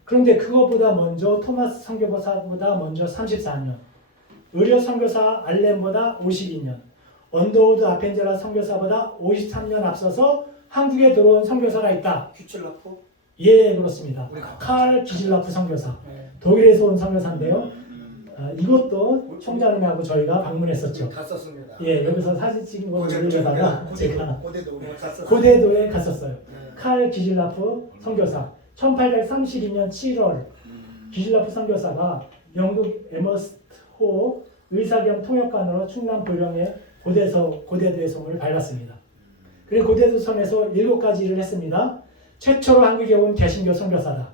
그런데 그것보다 먼저 토마스 선교사보다 먼저 34년, 의료 선교사 알렌보다 52년, 언더우드 아펜젤라 선교사보다 53년 앞서서 한국에 들어온 선교사가 있다. 귀출라프? 예, 그렇습니다. 우리가 칼 기질라프 선교사, 네. 독일에서 온 선교사인데요. 이것도 총장님하고 저희가 방문했었죠. 갔었습니다. 예, 여기서 사진 찍은 거 올리려다가 제가 고대도 우리가 갔었어요. 고대도에 갔었어요. 네. 칼 기질라프 선교사 1832년 7월 기질라프 선교사가 영국 에머스트 호 의사 겸 통역관으로 충남 보령의 고대도의 성을 밟았습니다. 그리고 고대도 섬에서 7가지 일을 했습니다. 최초로 한국에 온 개신교 선교사다.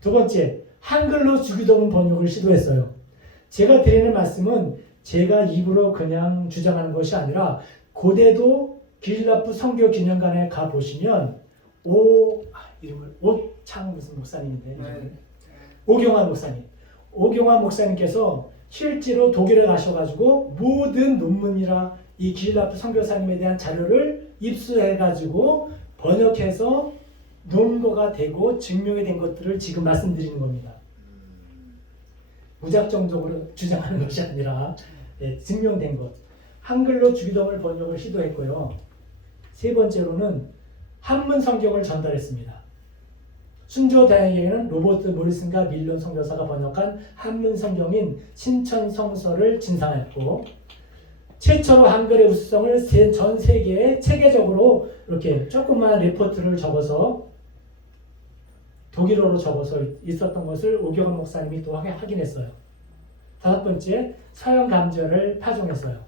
두 번째, 한글로 주기도문 번역을 시도했어요. 제가 드리는 말씀은 제가 입으로 그냥 주장하는 것이 아니라 고대도 기질라프 선교 기념관에 가 보시면 이름을 오창 무슨 목사님인데 네. 오경환 목사님. 오경환 목사님께서 실제로 독일에 가셔가지고 모든 논문이라 이 기질라프 선교사님에 대한 자료를 입수해가지고 번역해서 논거가 되고 증명이 된 것들을 지금 말씀드리는 겁니다. 무작정적으로 주장하는 것이 아니라 증명된 것. 한글로 주기도문 번역을 시도했고요. 세 번째로는 한문 성경을 전달했습니다. 순조 대왕에게는 로버트 모리슨과 밀론 선교사가 번역한 한문 성경인 신천성서를 진상했고 최초로 한글의 우수성을 전 세계에 체계적으로 이렇게 조그만 리포트를 적어서 독일어로 적어서 있었던 것을 오경환 목사님이 또 확인했어요. 다섯 번째, 서양 감절을 파종했어요.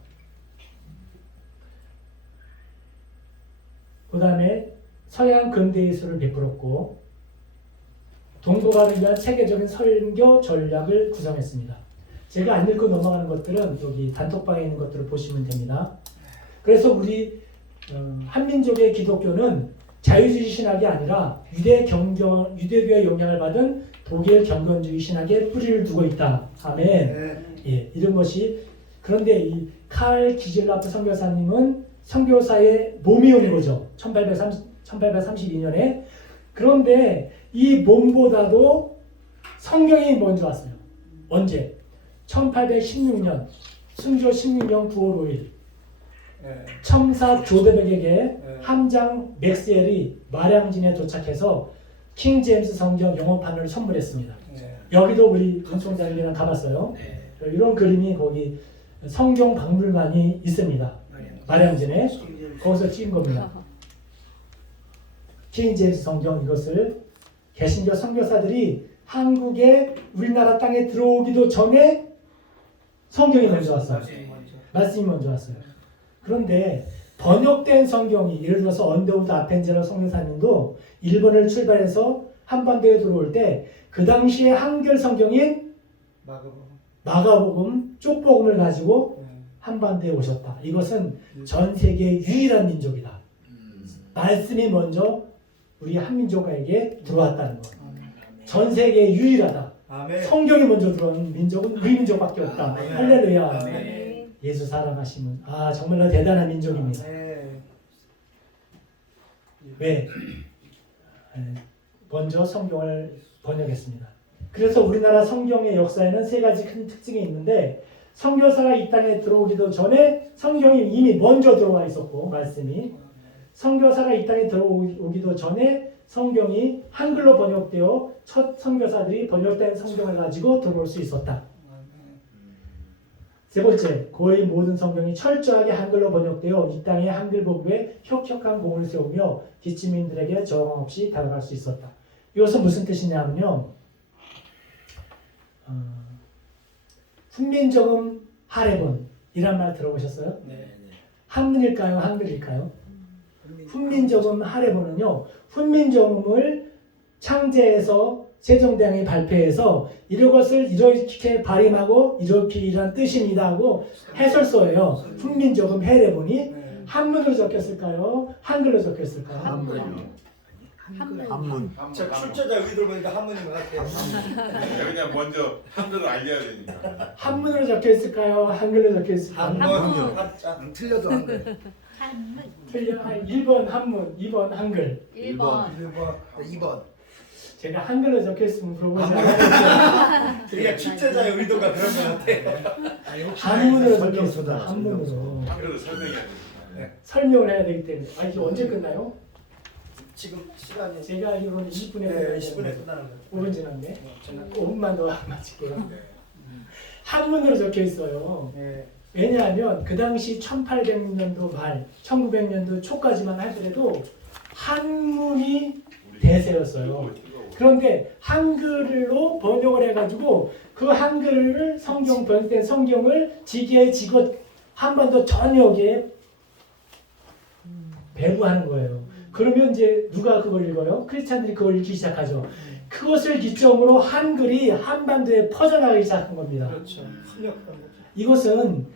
그 다음에 서양 근대예술을 베풀었고 동북아를 위한 체계적인 설교 전략을 구성했습니다. 제가 안 읽고 넘어가는 것들은 여기 단톡방에 있는 것들을 보시면 됩니다. 그래서 우리 한민족의 기독교는 자유주의 신학이 아니라 유대교의 영향을 받은 독일 경건주의 신학에 뿌리를 두고 있다. 아멘. 네. 예, 이런 것이 그런데 이 칼 기질라프 선교사님은 선교사의 몸이 온 거죠. 1832년에. 그런데 이 몸보다도 성경이 먼저 왔어요. 언제? 1816년 순조 16년 9월 5일 첨사 조데백에게 함장 맥스웰이 마량진에 도착해서 킹 제임스 성경 영어판을 선물했습니다. 여기도 우리 전총장님이랑 가봤어요. 이런 그림이 거기 성경 박물관이 있습니다. 마량진에 거기서 찍은 겁니다. 킹 제임스 성경 이것을 개신교 선교사들이 한국에 우리나라 땅에 들어오기도 전에 성경이 먼저 왔어요. 말씀이 먼저 왔어요. 그런데 번역된 성경이 예를 들어서 언더우드 아펜젤러 선교사님도 일본을 출발해서 한반도에 들어올 때 그 당시에 한글 성경인 마가복음, 쪽복음을 가지고 한반도에 오셨다. 이것은 전 세계 유일한 민족이다. 말씀이 먼저 우리 한민족에게 들어왔다는 것. 전 세계에 유일하다. 아멘. 성경이 먼저 들어온 민족은 우리 민족밖에 없다. 아멘. 할렐루야. 아멘. 예수 사랑하시면 정말로 대단한 민족입니다. 네. 왜? 먼저 성경을 번역했습니다. 그래서 우리나라 성경의 역사에는 세 가지 큰 특징이 있는데 선교사가 이 땅에 들어오기도 전에 성경이 이미 먼저 들어와 있었고 말씀이 선교사가 이 땅에 들어오기도 전에 성경이 한글로 번역되어 첫 선교사들이 번역된 성경을 가지고 들어올 수 있었다. 세 번째, 거의 모든 성경이 철저하게 한글로 번역되어 이 땅의 한글 보급에 혁혁한 공을 세우며 기침인들에게 저항 없이 다가갈 수 있었다. 이것은 무슨 뜻이냐면요. 훈민정음 하레본 이란 말 들어보셨어요? 한문일까요? 한글일까요? 훈민정음 하레본은요. 훈민정음을 창제해서 세종대왕이 발표해서 이것을 이렇게 발음하고 이렇게 이런 뜻입니다 하고 해설서예요. 훈민조금 해례본이 네. 한문으로 적혔을까요? 한글로 적혔을까요? 한문이요. 한문. 자, 출제자 의도를 보니까 한문인 것 같아요. 그냥 먼저 한글을 알려야 되니까. 한문으로 적혀있을까요? 한글로 적혀있을까요? 한문. 한자. 틀려도 한글. 틀려. 1번 한문, 2번 한글. 1번. 2번. 제가 한글로 적혀있으면 물어보잖아요. 그러니까 출제자의 의도가 그런 것 같아요. 아니 혹시 한문으로 설명서다, 적혀있습니다. 한문으로. 한글을 설명해야 되니까. 설명을 해야 되기 때문에. 아, 이게 언제 끝나요? 지금 시간이 제가 알기로는 20분에 네, 10분에 끝나는 거예요. 5분 지났네. 5분만 더 마칠게요. 한문으로 적혀 있어요. 네. 왜냐하면 그 당시 1800년도 말, 1900년도 초까지만 하더라도 한문이 대세였어요. 그런데 한글로 번역을 해가지고 그 한글을 번역된 성경을 지게에 지고 한 번 더 전역에 배부하는 거예요. 그러면 이제 누가 그걸 읽어요? 크리스찬들이 그걸 읽기 시작하죠. 그것을 기점으로 한글이 한반도에 퍼져나가기 시작한 겁니다. 그렇죠. 협력하는 거죠. 이것은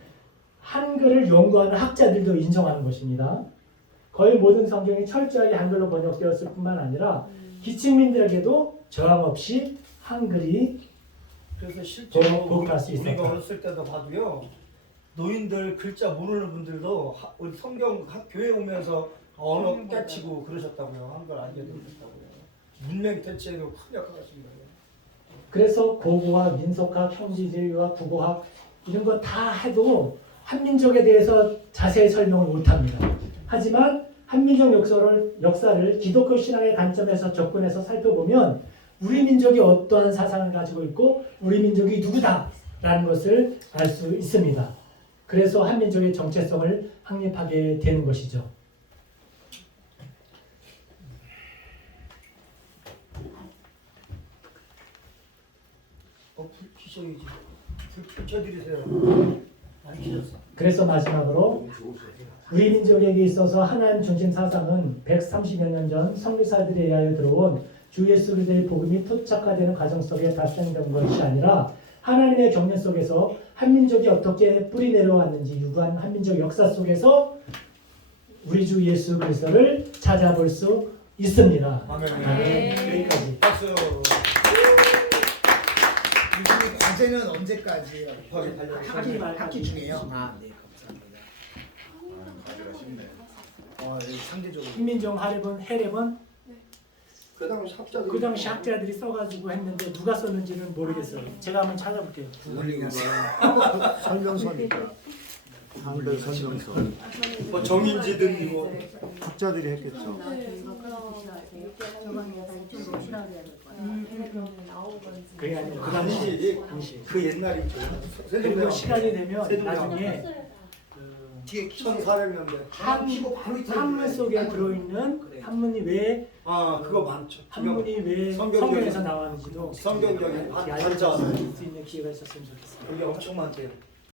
한글을 연구하는 학자들도 인정하는 것입니다. 거의 모든 성경이 철저하게 한글로 번역되었을 뿐만 아니라 기층민들에게도 저항 없이 한글이 그래서 실제로 복할 수 있었다. 우리가 어렸을 때도 봐도요. 노인들 글자 모르는 분들도 우리 성경 교회 오면서 언어 깨치고 그러셨다고요. 한글 알려드렸다고요. 문명 대체에도 큰 역할을 하신 거예요. 그래서 고고학, 민속학, 형제지리학, 국어학 이런 거 다 해도 한민족에 대해서 자세히 설명을 못합니다. 하지만 한민족 역사를 기독교 신앙의 관점에서 접근해서 살펴보면 우리 민족이 어떠한 사상을 가지고 있고 우리 민족이 누구다라는 것을 알 수 있습니다. 그래서 한민족의 정체성을 확립하게 되는 것이죠. 불 켜셔야지. 불 켜드리세요. 안 켜졌어. 그래서 마지막으로 우리 민족에게 있어서 하나님 중심 사상은 130여 년 전 선교사들에 의하여 들어온 주 예수 그리스도의 복음이 토착화되는 과정 속에 발생된 것이 아니라 하나님의 경륜 속에서 한민족이 어떻게 뿌리 내려왔는지 유구한 한민족 역사 속에서 우리 주 예수 그리스도를 찾아볼 수 있습니다. 아멘. 여기까지. 박수. 이 과제는 언제까지? 급하게 달려가시죠. 학기 중에요. 아, 네, 감사합니다. 가지가 쉽네. 네, 상대적으로. 한민족 하례본 그 당시 학자들. 그 당시 학자들이 써가지고 했는데 누가 썼는지는 모르겠어요. 제가 한번 찾아볼게요. 설명서니까. 한글 설명서. 뭐 정인지든 뭐 학자들이 했겠죠. 그게 아니고 그 당시 당시 그 옛날이죠. 그리고 시간이 되면 세종대왕. 나중에 뒤에 1400년대. 한문 속에 들어있는 한문이 왜 그거 많죠. 한문이 왜 성경적인- 성경에서 나왔는지도 성경적인 알수 한자. 있는 기회가 있었으면 좋겠습니다. 그게 엄청 많대요.